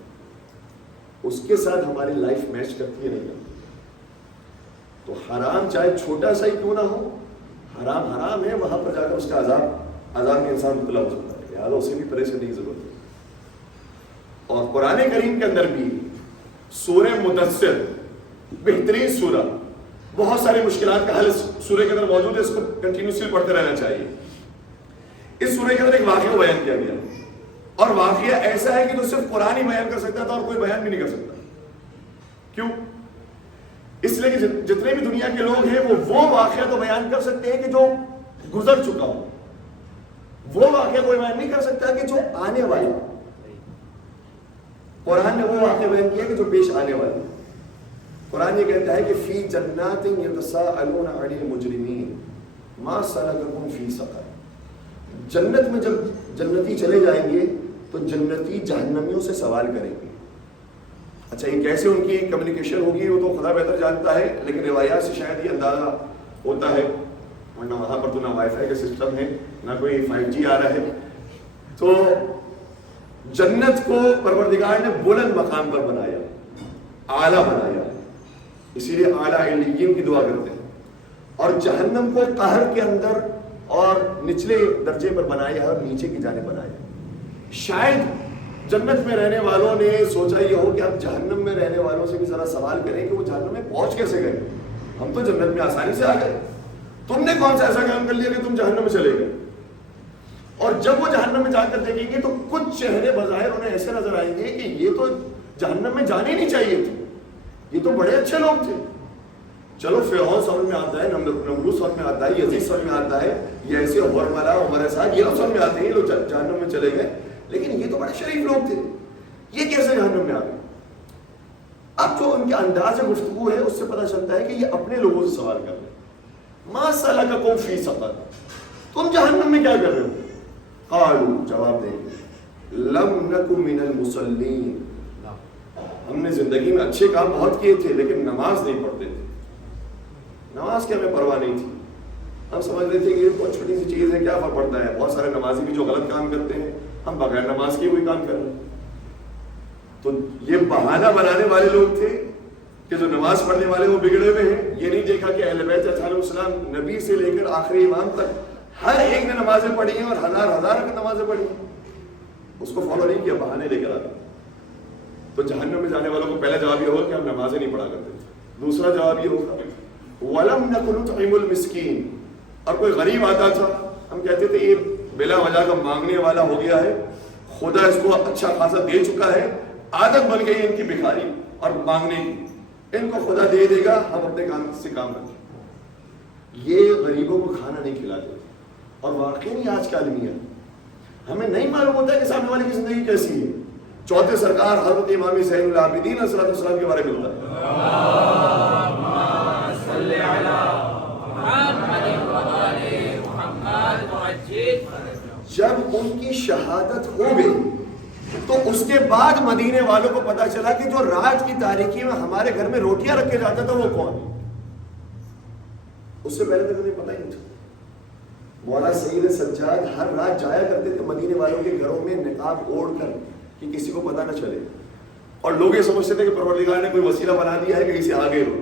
اس کے ساتھ ہماری لائف میچ کرتی ہے نہیں کرتی. تو حرام چاہے چھوٹا سا ہی کیوں نہ ہو, حرام حرام ہے, وہاں پر جا کر اس کا عذاب میں انسان مبتلا ہو سکتا ہے, لہٰذا اسے بھی پرہیز کرنے کی ضرورت ہے. اور قرآن کریم کے اندر بھی سورہ مدثر بہترین سورہ, بہت ساری مشکلات کا حل سورہ کے اندر موجود ہے, اس کو کنٹینیوسلی پڑھتے رہنا چاہیے. اس سورہ کے اندر ایک واقعہ بیان کیا گیا, اور واقعہ ایسا ہے کہ جو صرف قرآن ہی بیان کر سکتا تھا اور کوئی بیان بھی نہیں کر سکتا. کیوں؟ اس لیے کہ جتنے بھی دنیا کے لوگ ہیں وہ واقعہ تو بیان کر سکتے ہیں کہ جو گزر چکا ہو, وہ واقعہ کوئی بیان نہیں کر سکتا کہ جو آنے والا. قرآن نے وہ واقعہ بیان کیا کہ جو پیش آنے والا. قرآن یہ کہتا ہے کہ فی جنات یتساءلون عن المجرمین ما سلککم فی سقر. جنت میں جب جنتی چلے جائیں گے تو جنتی جہنمیوں سے سوال کریں گے. اچھا یہ کیسے ان کی کمیونیکیشن ہوگی وہ تو خدا بہتر جانتا ہے, لیکن روایات سے شاید یہ اندازہ ہوتا ہے, ورنہ وہاں پر تو نہ وائی فائی کا سسٹم ہے نہ کوئی 5G آ رہا ہے. تو جنت کو پروردگار نے بلند مقام پر بنایا, اعلیٰ بنایا, اسی لیے اعلیٰ علیین کی دعا کرتے ہیں. اور جہنم کو قہر کے اندر اور نچلے درجے پر بنایا اور نیچے کی جانب بنایا. شاید جنت میں رہنے والوں نے سوچا یہ ہو کہ ہم جہنم میں رہنے والوں سے بھی ذرا سوال کریں کہ وہ جہنم میں پہنچ کیسے گئے, ہم تو جنت میں آسانی سے آ گئے, تم نے کون سا ایسا کام کر لیا کہ تم جہنم میں چلے گئے. اور جب وہ جہنم میں جا کر دیکھیں گے تو کچھ چہرے بظاہر انہیں ایسے نظر آئیں گے کہ یہ تو جہنم میں جانے نہیں چاہیے تھے, یہ تو بڑے اچھے لوگ تھے. چلو فرعون سمجھ میں آتا ہے, نمرود سمجھ میں آتا ہے, یزید سمجھ میں آتا ہے, یہ ایسے عمر عمر صاحب یہ لوگ سمجھ میں آتے ہیں, یہ لوگ جہنم میں چلے گئے, لیکن یہ تو بڑے شریف لوگ تھے, یہ کیسے جہنم میں آ گئے. اب جو ان کے انداز گفتگو ہے اس سے پتہ چلتا ہے کہ یہ اپنے لوگوں سے سوال کر رہے ہیں. ما سلککم فی سقر, تم جہنم میں کیا کر رہے ہو. قالوا, جواب دیں گے, لم نک من المصلین, ہم نے زندگی میں اچھے کام بہت کیے تھے لیکن نماز نہیں پڑھتے تھے. نماز کی ہمیں پرواہ نہیں تھی, ہم سمجھتے تھے کہ یہ بہت چھوٹی سی چیز ہے, کیا فرق پڑتا ہے. بہت سارے نمازی بھی جو غلط کام کرتے ہیں, ہم بغیر نماز کے وہی کام کر رہے ہیں. تو یہ بہانہ بنانے والے لوگ تھے کہ جو نماز پڑھنے والے وہ بگڑے ہوئے ہیں. یہ نہیں دیکھا کہ اہل بیت علیہ السلام نبی سے لے کر آخری امام تک ہر ایک نے نمازیں پڑھی ہیں اور ہزار ہزار نمازیں پڑھی ہیں, اس کو فالو نہیں کیا, بہانے لے کر آ گئے. تو جہنم میں جانے والوں کو پہلا جواب یہ ہوگا کہ ہم نمازیں نہیں پڑھا کرتے. دوسرا جواب یہ ہوگا وَلَمْ نَكُ نُطْعِمُ الْمِسْكِينَ, اور کوئی غریب آتا تھا, ہم کہتے تھے یہ بلا وجہ کا مانگنے والا ہو گیا ہے, خدا اس کو اچھا خاصا دے چکا ہے, عادت بن گئی ان کی بھکاری اور مانگنے کی, ان کو خدا دے دے گا, ہم اپنے کام سے کام رکھیں. یہ غریبوں کو کھانا نہیں کھلاتے. اور واقعی آج کا المیہ ہمیں نہیں معلوم ہوتا ہے کہ سامنے والے کی زندگی کیسی ہے. چوتھے سرکار حضرت امام زین العابدین علیہ السلام کے بارے میں ہوتا ہے, جب ان کی شہادت ہو گئی تو اس کے بعد مدینے والوں کو پتا چلا کہ جو رات کی تاریکی میں ہمارے گھر میں روٹیاں رکھے جاتا تھا وہ کون ہے. اس سے پہلے تک انہیں پتہ ہی نہیں تھا. مولا سید سجاد ہر رات جایا کرتے تھے مدینے والوں کے گھروں میں نقاب اوڑھ کر کہ کسی کو پتہ نہ چلے, اور لوگ یہ سمجھتے تھے کہ پروردگار نے کوئی وسیلہ بنا دیا ہے کہ کسی آگے ہو.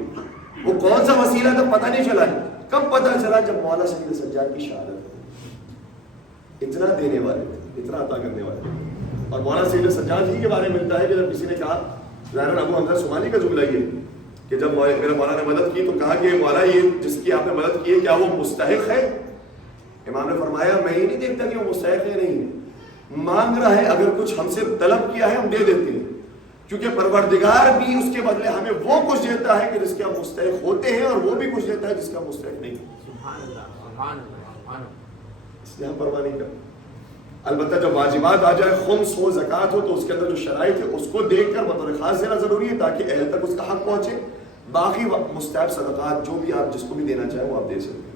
وہ کون سا وسیلہ تھا پتہ نہیں چلا. کب پتہ چلا؟ جب مولا سید سجاد کی شہادت. اتنا دینے والے تھے, اتنا عطا کرنے والے تھے. اور مولانا سید سجاد ہی کے بارے میں ملتا ہے کہ جب کسی نے کہا, ظاہراً ابو حمزہ سمانی کا جملہ یہ کہ جب میرے مولانا نے مدد کی تو کہا کہ مولا یہ جس کی آپ نے مدد کی ہے کیا وہ مستحق ہے؟ امام نے فرمایا میں یہ نہیں دیکھتا کہ وہ مستحق ہے, نہیں ہے, مانگ رہا ہے, اگر کچھ ہم سے طلب کیا ہے ہم دے دیتے ہیں, کیونکہ پروردگار بھی اس کے بدلے ہمیں وہ کچھ دیتا ہے کہ جس کے ہم مستحق ہوتے ہیں, اور وہ بھی کچھ دیتا ہے جس کا ہم مستحق نہیں. اس لیے ہم پرواہ نہیں کرتے. البتہ جب واجبات آ جائے, خمس ہو, زکوٰۃ ہو, تو اس کے اندر جو شرائط ہے اس کو دیکھ کر بطور خاص دینا ضروری ہے تاکہ اہل تک اس کا حق پہنچے. باقی مستحب صدقات جو بھی آپ جس کو بھی دینا چاہیں وہ آپ دے سکتے ہیں.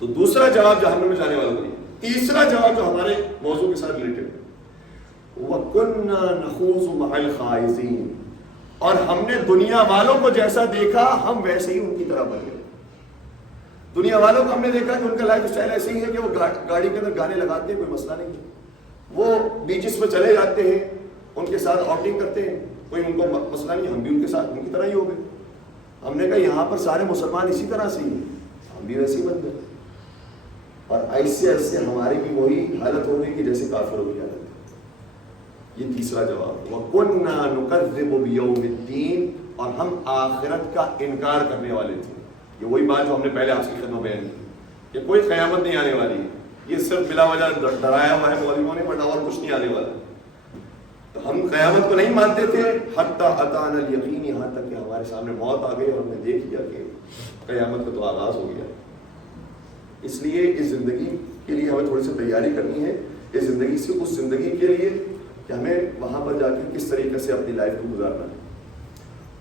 تو دوسرا جواب جہنم میں جانے والا نہیں. تیسرا جواب جو ہمارے موضوع کے ساتھ ریلیٹڈ ہے, وَكُنَّا نَخُوضُ مَعَ الْخَائِضِينَ, اور ہم نے دنیا والوں کو جیسا دیکھا ہم ویسے ہی ان کی طرح بن گئے. دنیا والوں کو ہم نے دیکھا کہ ان کا لائف اسٹائل ایسے ہی ہے کہ وہ گاڑی کے اندر گانے لگاتے ہیں, کوئی مسئلہ نہیں ہے, وہ بیچز پہ چلے جاتے ہیں, ان کے ساتھ آؤٹنگ کرتے ہیں, کوئی ان کو مسئلہ نہیں. ہم بھی ان کے ساتھ ان کی طرح ہی ہو گئے. ہم نے کہا یہاں پر سارے مسلمان اسی طرح سے ہی ہیں, ہم بھی ویسے ہی بن گئے. اور ایسے ایسے ہماری بھی وہی حالت ہو گئی کہ جیسے کافروں کی حالت ہے. یہ تیسرا جواب, وَكُنَّا نُكَذِّبُ بِيَوْمِ الدِّينِ, اور ہم آخرت کا انکار کرنے والے تھے. یہ وہی بات جو ہم نے پہلے آپ کی خدمت بیان کی کہ کوئی قیامت نہیں آنے والی ہے, یہ صرف بلا وجہ ڈرایا ہوا ہے مولویوں نے, بٹ اور کچھ نہیں آنے والا. تو ہم قیامت کو نہیں مانتے تھے, حتی اتانا الیقین, یہاں تک کہ ہمارے سامنے موت آ گئی اور ہم نے دیکھ لیا کہ قیامت کا تو آغاز ہو گیا. اس لیے اس زندگی کے لیے ہمیں تھوڑی سی تیاری کرنی ہے, اس زندگی سے اس زندگی کے لیے کہ ہمیں وہاں پر جا کے کس طریقے سے اپنی لائف کو گزارنا ہے.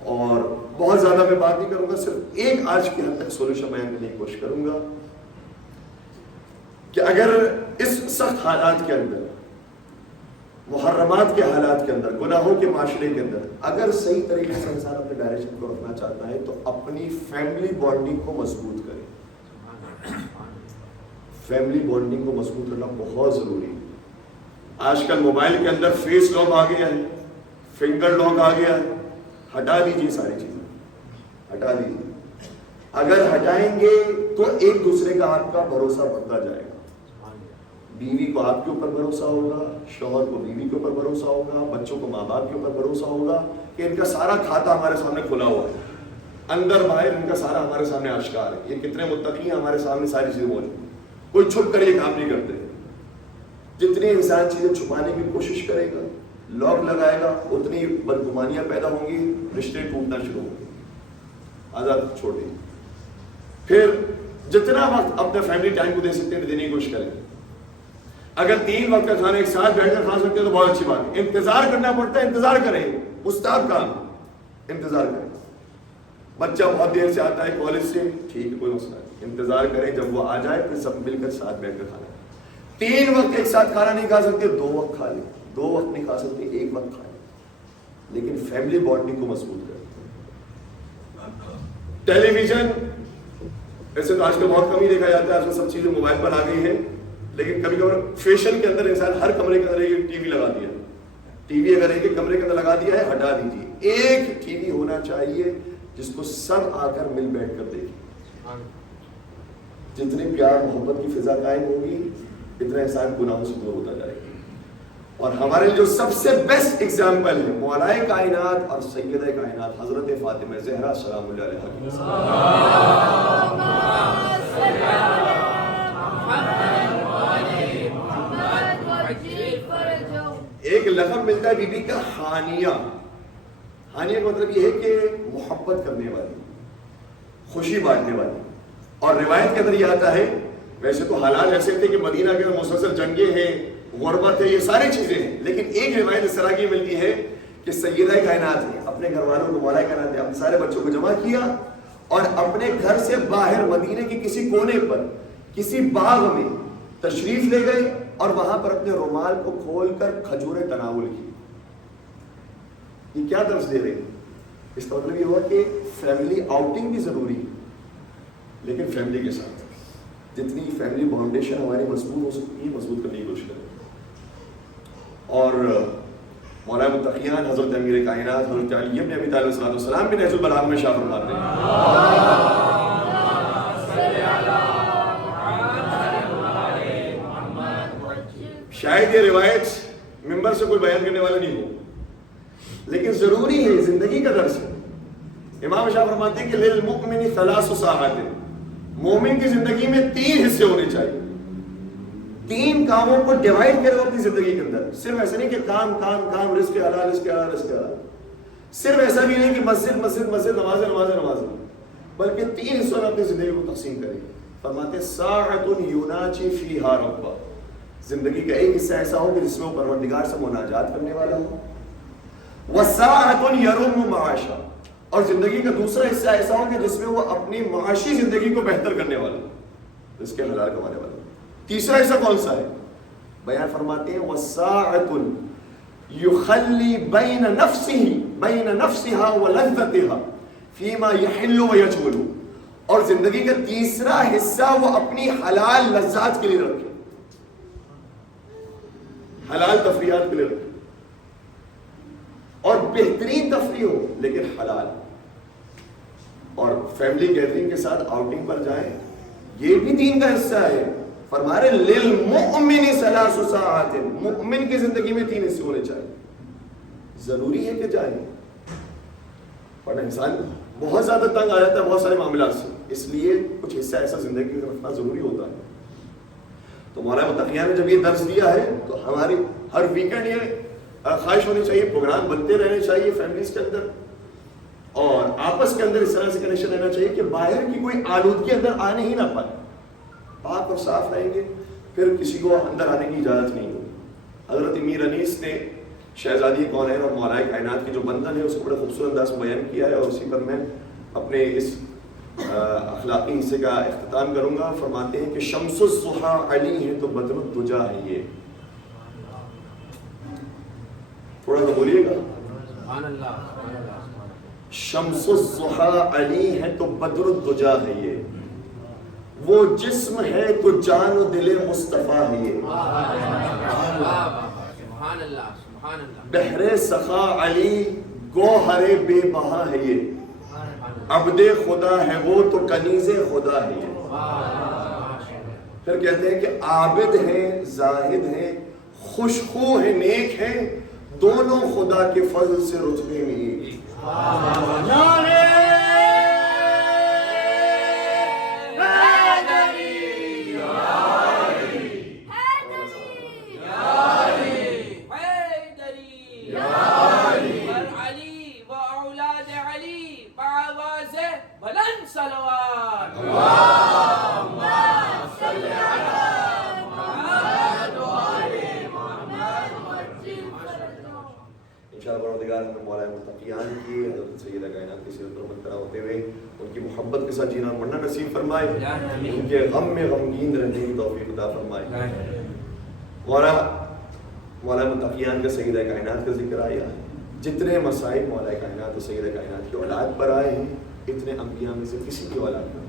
اور بہت زیادہ میں بات نہیں کروں گا, صرف ایک آج کی حد تک سولوشن بیان کرنے کی کوشش کروں گا کہ اگر اس سخت حالات کے اندر, محرمات کے حالات کے اندر, گناہوں کے معاشرے کے اندر اگر صحیح طریقے سے انسان اپنے ڈائریکشن کو رکھنا چاہتا ہے تو اپنی فیملی بانڈنگ کو مضبوط کرے. فیملی بانڈنگ کو مضبوط کرنا بہت ضروری ہے. آج کل موبائل کے اندر فیس لاک آ گیا ہے, فنگر لاک آ گیا ہے, ہٹا دیجیے ساری چیزیں, ہٹا دیجیے. اگر ہٹائیں گے تو ایک دوسرے کا آپ کا بھروسہ بڑھتا جائے گا. بیوی کو آپ کے اوپر بھروسہ ہوگا, شوہر کو بیوی کے اوپر بھروسہ ہوگا, بچوں کو ماں باپ کے اوپر بھروسہ ہوگا کہ ان کا سارا کھاتا ہمارے سامنے کھلا ہوا ہے, اندر باہر ان کا سارا ہمارے سامنے آشکار ہے. یہ کتنے متقی ہیں, ہمارے سامنے ساری چیزیں موجود ہیں, کوئی چھپ کر یہ کام نہیں کرتے. جتنی انسان چیزیں چھپانے کی کوشش کرے گا, لاک لگائے گا, اتنی بدگمانیاں پیدا ہوں گی, رشتے ٹوٹنا شروع ہوں گے. آزاد چھوڑیں. پھر جتنا وقت اپنے فیملی ٹائم کو دے سکتے ہیں دینے کی کوشش کریں. اگر 3 وقت کا کھانا ایک ساتھ بیٹھ کر کھا سکتے ہیں تو بہت اچھی بات ہے. انتظار کرنا پڑتا ہے, انتظار کریں, مستحب کام, انتظار کریں. بچہ بہت دیر سے آتا ہے کالج سے, ٹھیک ہے, کوئی مسئلہ نہیں, انتظار کریں جب وہ آ جائے پھر سب مل کر ساتھ بیٹھ کر کھانا. 3 وقت ایک ساتھ کھانا نہیں کھا سکتے, 2 وقت کھا لیں. 2 وقت نہیں کھا سکتے, 1 وقت کھائیں, لیکن فیملی بانڈنگ کو مضبوط کریں. ٹیلی ویژن ایسے تو آج کل بہت کم ہی دیکھا جاتا ہے, آج کل سب چیزیں موبائل پر آ گئی ہیں, لیکن کبھی کبھار فیشن کے اندر انسان ہر کمرے کے اندر ایک ٹی وی لگا دیا. ٹی وی اگر ایک کمرے کے اندر لگا دیا ہے, ہٹا دیجیے. ایک ٹی وی ہونا چاہیے جس کو سب آ کر مل بیٹھ کر دیکھیں. جتنی پیار محبت کی فضا قائم ہوگی اتنا انسان گناہوں سے دور ہوتا جائے گا. اور ہمارے جو سب سے بیسٹ ایگزامپل ہے مولائے کائنات اور سیدہ کائنات حضرت فاطمہ زہرا سلام اللہ علیہا. ایک لقب ملتا ہے بی بی کا ہانیہ. ہانیہ کا مطلب یہ ہے کہ محبت کرنے والی, خوشی بانٹنے والی. اور روایت کے اندر یہ آتا ہے, ویسے تو حالات ایسے تھے کہ مدینہ کے اندر مسلسل جنگیں ہیں, غربت ہے, یہ ساری چیزیں ہیں, لیکن ایک روایت اس طرح کی ملتی ہے کہ سیدہ کائنات نے اپنے گھر والوں کو, مولائے کائنات نے اپنے سارے بچوں کو جمع کیا اور اپنے گھر سے باہر مدینے کے کسی کونے پر کسی باغ میں تشریف لے گئے اور وہاں پر اپنے رومال کو کھول کر کھجوریں تناول کی. یہ کیا درس دے رہے ہیں؟ اس کا مطلب یہ ہوا کہ فیملی آؤٹنگ بھی ضروری ہے, لیکن فیملی کے ساتھ جتنی فیملی فاؤنڈیشن ہماری مضبوط ہو سکتی ہے مضبوط کرنے کی کوشش کریں. اور مولا متقیان حضرت امیر کائنات حضرت علی بن ابی طالب علیہ السلام بھی نہج البلاغہ میں شاہ فرماتے ہیں. شاید یہ روایت ممبر سے کوئی بیان کرنے والا نہیں ہو, لیکن ضروری ہے, زندگی کا درس ہے. امام شاہ فرماتے ہیں کہ للمؤمن ثلاث ساعات, مومن کی زندگی میں 3 حصے ہونے چاہیے. 3 کاموں کو ڈیوائڈ کرو اپنی زندگی کے اندر. صرف ایسا نہیں کہ کام کام کام, رزق حلال رزق حلال رزق حلال. صرف ایسا بھی نہیں کہ مسجد مسجد مسجد, نماز نماز نماز, بلکہ 3 حصوں میں اپنی زندگی کو تقسیم کریں. فرماتے ساعۃ یناجی فیہا ربہ, زندگی کا ایک حصہ ایسا ہو کہ جس میں وہ پروردگار سے مناجات کرنے والا ہو. وساعۃ یروم معاشہ, اور زندگی کا دوسرا حصہ ایسا ہو کہ جس میں وہ اپنی معاشی زندگی کو بہتر کرنے والا ہو, اس کے حلال کمانے والا. تیسرا حصہ کون سا ہے؟ بیان فرماتے ہیں وساعۃ یخلی بین نفسها ولذتها فیما یحل ویجول, اور زندگی کا تیسرا حصہ وہ اپنی حلال لذات کے لیے رکھے, حلال تفریحات کے لیے رکھے, اور بہترین تفریح ہو لیکن حلال. اور فیملی گیدرنگ کے ساتھ آؤٹنگ پر جائیں, یہ بھی دین کا حصہ ہے. فرما رہے للمؤمن ثلاث ساعات, مؤمن کی زندگی میں 3 حصے ہونے چاہیے. ضروری ہے کہ جائیں, اور انسان بہت زیادہ تنگ آ جاتا ہے بہت سارے معاملات سے, اس لیے کچھ حصہ ایسا زندگی میں رکھنا ضروری ہوتا ہے. تو مولانا متقیان نے جب یہ درس دیا ہے تو ہماری ہر ویکینڈ یہ خواہش ہونی چاہیے, پروگرام بنتے رہنے چاہیے فیملیز کے اندر, اور آپس کے اندر اس طرح سے کنیکشن رہنا چاہیے کہ باہر کی کوئی آلودگی اندر آنے ہی نہ پائے. پاک اور صاف رہیں گے پھر کسی کو اندر آنے کی اجازت نہیں ہوگی. حضرت میر انیس نے شہزادی کونین اور مولائے کائنات کے جو بندھن ہے اس کو بڑے خوبصورت انداز میں بیان کیا ہے, اور اسی پر میں اپنے اس اخلاقی حصے کا اختتام کروں گا. فرماتے ہیں کہ شمس الضحیٰ علی ہے تو بدر الدجا ہے. یہ تھوڑا سا بولیے گا, شمس الضحیٰ علی ہے تو بدر الدجا ہے. یہ وہ جسم ہے تو جان و دل مصطفیٰ ہے. یہ بحر سخا علی گوہر بے بہا ہے. یہ عبد خدا ہے وہ تو کنیز خدا ہے. یہ پھر کہتے ہیں کہ عابد ہیں, زاہد ہیں, خوشخو ہیں, نیک ہیں, دونوں خدا کے فضل سے رتبے میں ایک. مولا متقیان کی حضرت سیدہ کائنات کی سیرت پر منترا ہوتے ہوئے ان کی محبت کے ساتھ جینا مرنا نصیب فرمائے, ان کے غم میں غمگین رہنے کی توفیق عطا فرمائے. مولا متقیان کا سیدہ کائنات کا ذکر آیا, جتنے مسائل مولا کائنات اور سیدہ کائنات کی اولاد پر آئے ہیں اتنے انبیاء میں سے کسی کی اولاد پر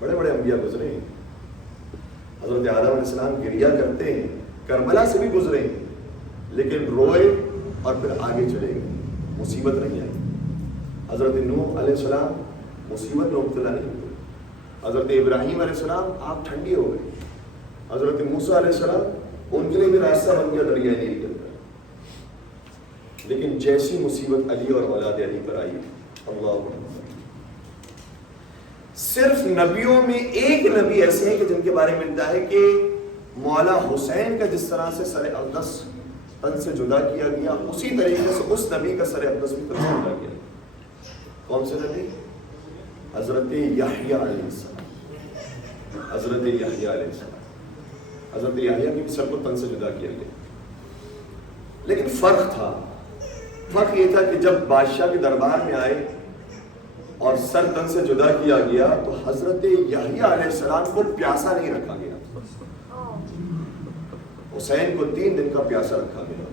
بڑے بڑے انبیاء گزرے ہیں. حضرت آدم علیہ السلام گریا کرتے ہیں, کربلا سے بھی گزرے ہیں, لیکن روئے اور پھر آگے چلے گئے, مصیبت نہیں آئی. حضرت نوح علیہ السلام مصیبت میں مبتلا نہیں ہوئے. حضرت ابراہیم علیہ السلام آپ ٹھنڈی ہو گئے. حضرت موسیٰ علیہ السلام ان کے لیے بھی راستہ بن گیا دریا نیل کے اندر. لیکن جیسی مصیبت علی اور اولاد علی پر آئی, اللہ اکبر, صرف نبیوں میں ایک نبی ایسے ہیں کہ جن کے بارے میں ملتا ہے کہ مولا حسین کا جس طرح سے سر اقدس تن سے جدا کیا گیا, اسی طریقے سے اس نبی کا سر اقدس بھی تن سے جدا کیا گیا. کون سے نبی؟ حضرت یحییٰ علیہ السلام. حضرت یحییٰ علیہ السلام, حضرت یحییٰ کی بھی سر کو تن سے جدا کیا گیا. لیکن فرق تھا. فرق یہ تھا کہ جب بادشاہ کے دربار میں آئے اور سر تن سے جدا کیا گیا تو حضرت یحییٰ علیہ السلام کو پیاسا نہیں رکھا گیا. حسین کو 3 دن کا پیاسا رکھا گیا.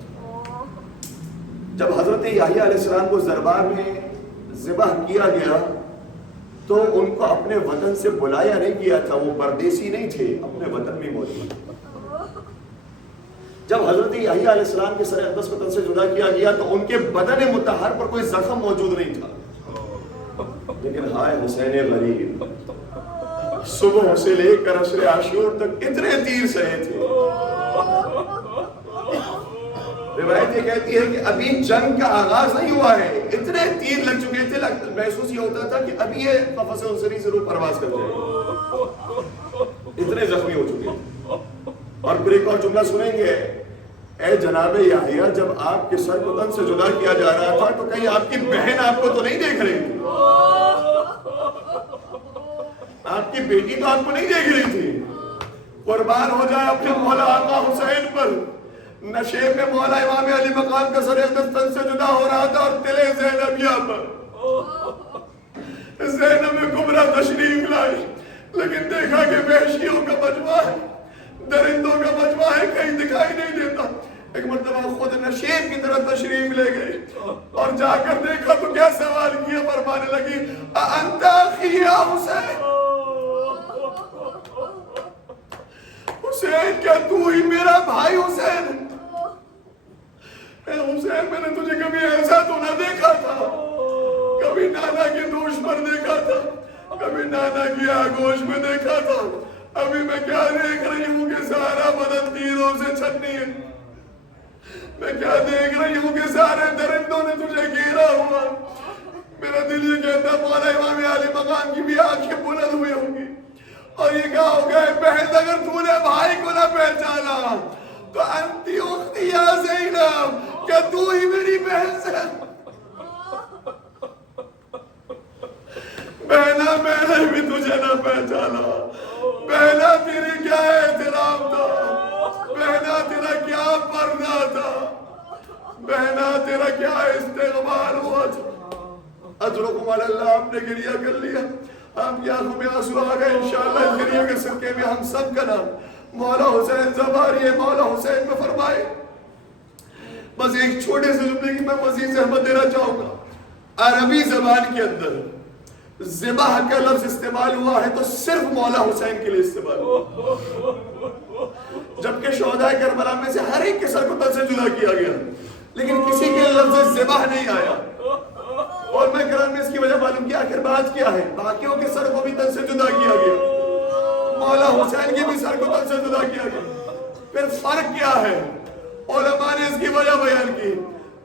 جب حضرت یحییٰ علیہ السلام کو دربار میں ذبح کیا گیا تو ان کو اپنے وطن سے بلایا نہیں گیا تھا. وہ پردیسی نہیں تھے, اپنے وطن میں موجود. جب حضرت یحییٰ علیہ السلام کے سر اقدس کو تن سے جدا کیا گیا تو ان کے بدن مطہر پر کوئی زخم موجود نہیں تھا. لیکن ہائے حسین غریب, صبح سے لے کر عصر عاشور تک اتنے تیر سہے تھے. روایت یہ کہتی ہے کہ ابھی جنگ کا آغاز نہیں ہوا ہے, اتنے تیر لگ چکے تھے. محسوس یہ ہوتا تھا کہ ابھی یہ قفص عنصری سے روح پرواز کر جائے, اتنے زخمی ہو چکے تھے. اور پھر ایک اور جملہ سنیں گے, اے جناب یحییٰ, جب آپ کے سر کو تن سے جدا کیا جا رہا تھا تو کہیں آپ کی بہن آپ کو تو نہیں دیکھ رہی تھی؟ آپ کی بیٹی تو آپ کو نہیں دیکھ رہی تھی؟ قربان ہو جائے اپنے مولا آقا حسین پر. نشیب میں مولا امام علی مقام کا سر اقدس تن سے جدا ہو رہا تھا اور تلے زینبیہ پر زینب کبریٰ تشریف لائی, لیکن دیکھا کہ وحشیوں کا مجمع ہے, درندوں کا مجمع ہے, کہیں دکھائی نہیں دیتا. ایک مرتبہ خود نشیب کی طرف تشریف لے گئی اور جا کر دیکھا تو کیا سوال کیا, فرمانے لگی اَأَنْتَ أَخِي يَا حسین, حسین کیا تو ہی میرا بھائی حسین؟ اے حسین, میں نے تجھے کبھی ایسا تو نہ دیکھا تھا, کبھی نانا کے دوش پر دیکھا تھا, کبھی نانا کی آگوش میں دیکھا تھا. ابھی میں کیا دیکھ رہی ہوں کہ سارا بدن تیروں سے چھنی ہے. میں کیا دیکھ رہی ہوں کہ سارے درندوں نے تجھے گھیرا ہوا. میرا دل یہ کہتا مولا امام علی مقام کی بھی آنکھیں بلند ہوئی ہوں گی اور یہ کہا ہوگا بہن اگر تو نے بھائی کو نہ پہچانا تو انتی اختی یا زینب, کیا تو ہی میری بہن سے؟ بہنا میں نے بھی تجھے نہ پہچانا. بہنا تیری کیا احترام تھا, بہنا تیرا کیا پردہ تھا, بہنا تیرا کیا استقبال ہوا تھا. اجرکم علی اللہ, آپ نے گریہ کر لیا, آپ کی آنکھوں میں آنسو آ گئے. انشاءاللہ اس گریہ کے صدقے میں ہم سب کا نام مولا حسین زباری مولا حسین میں فرمائے. بس ایک چھوٹے سے جملے کی میں مزید زحمت دینا چاہوں گا. عربی زبان کے اندر ذبح کا لفظ استعمال ہوا ہے تو صرف مولا حسین کے لیے استعمال ہوا, جبکہ شہداء کربلا میں سے ہر ایک کے سر کو تن سے جدا کیا گیا, لیکن کسی کے لفظ ذبح نہیں آیا. اور میں کرام نے اس کی وجہ معلوم کیا, آخر بات کیا ہے, باقیوں کے سر کو بھی تن سے جدا کیا گیا, مولا حسین کے بھی سر کو تن سے جدا کیا گیا. پھر فرق کیا ہے؟ علماء نے اس کی وجہ بیان کی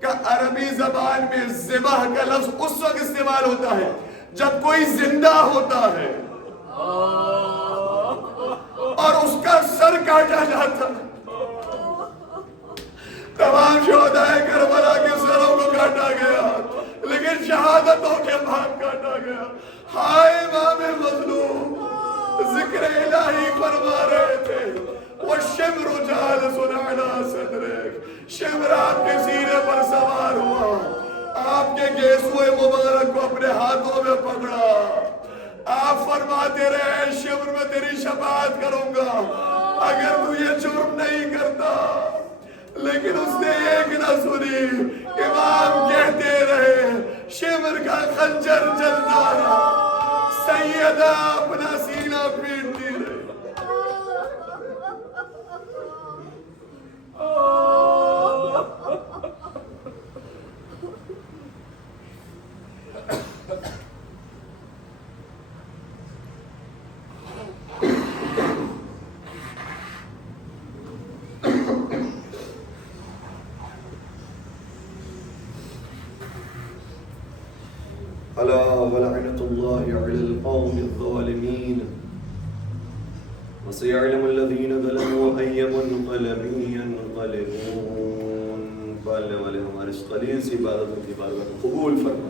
کہ عربی زبان میں ذبح کا لفظ اس وقت استعمال ہوتا ہے جب کوئی زندہ ہوتا ہے اور اس کا سر کاٹا جاتا. تمام شہداء کربلا کے سروں کو کاٹا گیا, لیکن شہادتوں کے بعد کاٹا گیا. ہائے امام مظلوم, ذکر الہی فرما رہے تھے, وَالشِّمْرُ جَالِسٌ عَلَىٰ صَدْرِكَ, شمر آپ کے سینے پر سوار ہوا, آپ کے گیسوئے مبارک کو اپنے ہاتھوں میں پکڑا. آپ فرماتے رہے شمر میں تیری شفاعت کروں گا اگر تو یہ جرم نہیں کرتا. لیکن اس نے ایک نہ سنی, امام کہتے رہے, شمر کا خنجر جلتا رہا, سیدہ اپنا سینہ پیٹتی رہی. الا ولعنۃ اللہ علی القوم الظالمین وسيعلم الذين ظلموا أي منقلب ينقلبون. پالنے والے ہمارے اس قلیل سی عبادت کی بارگاہ میں قبول فرما.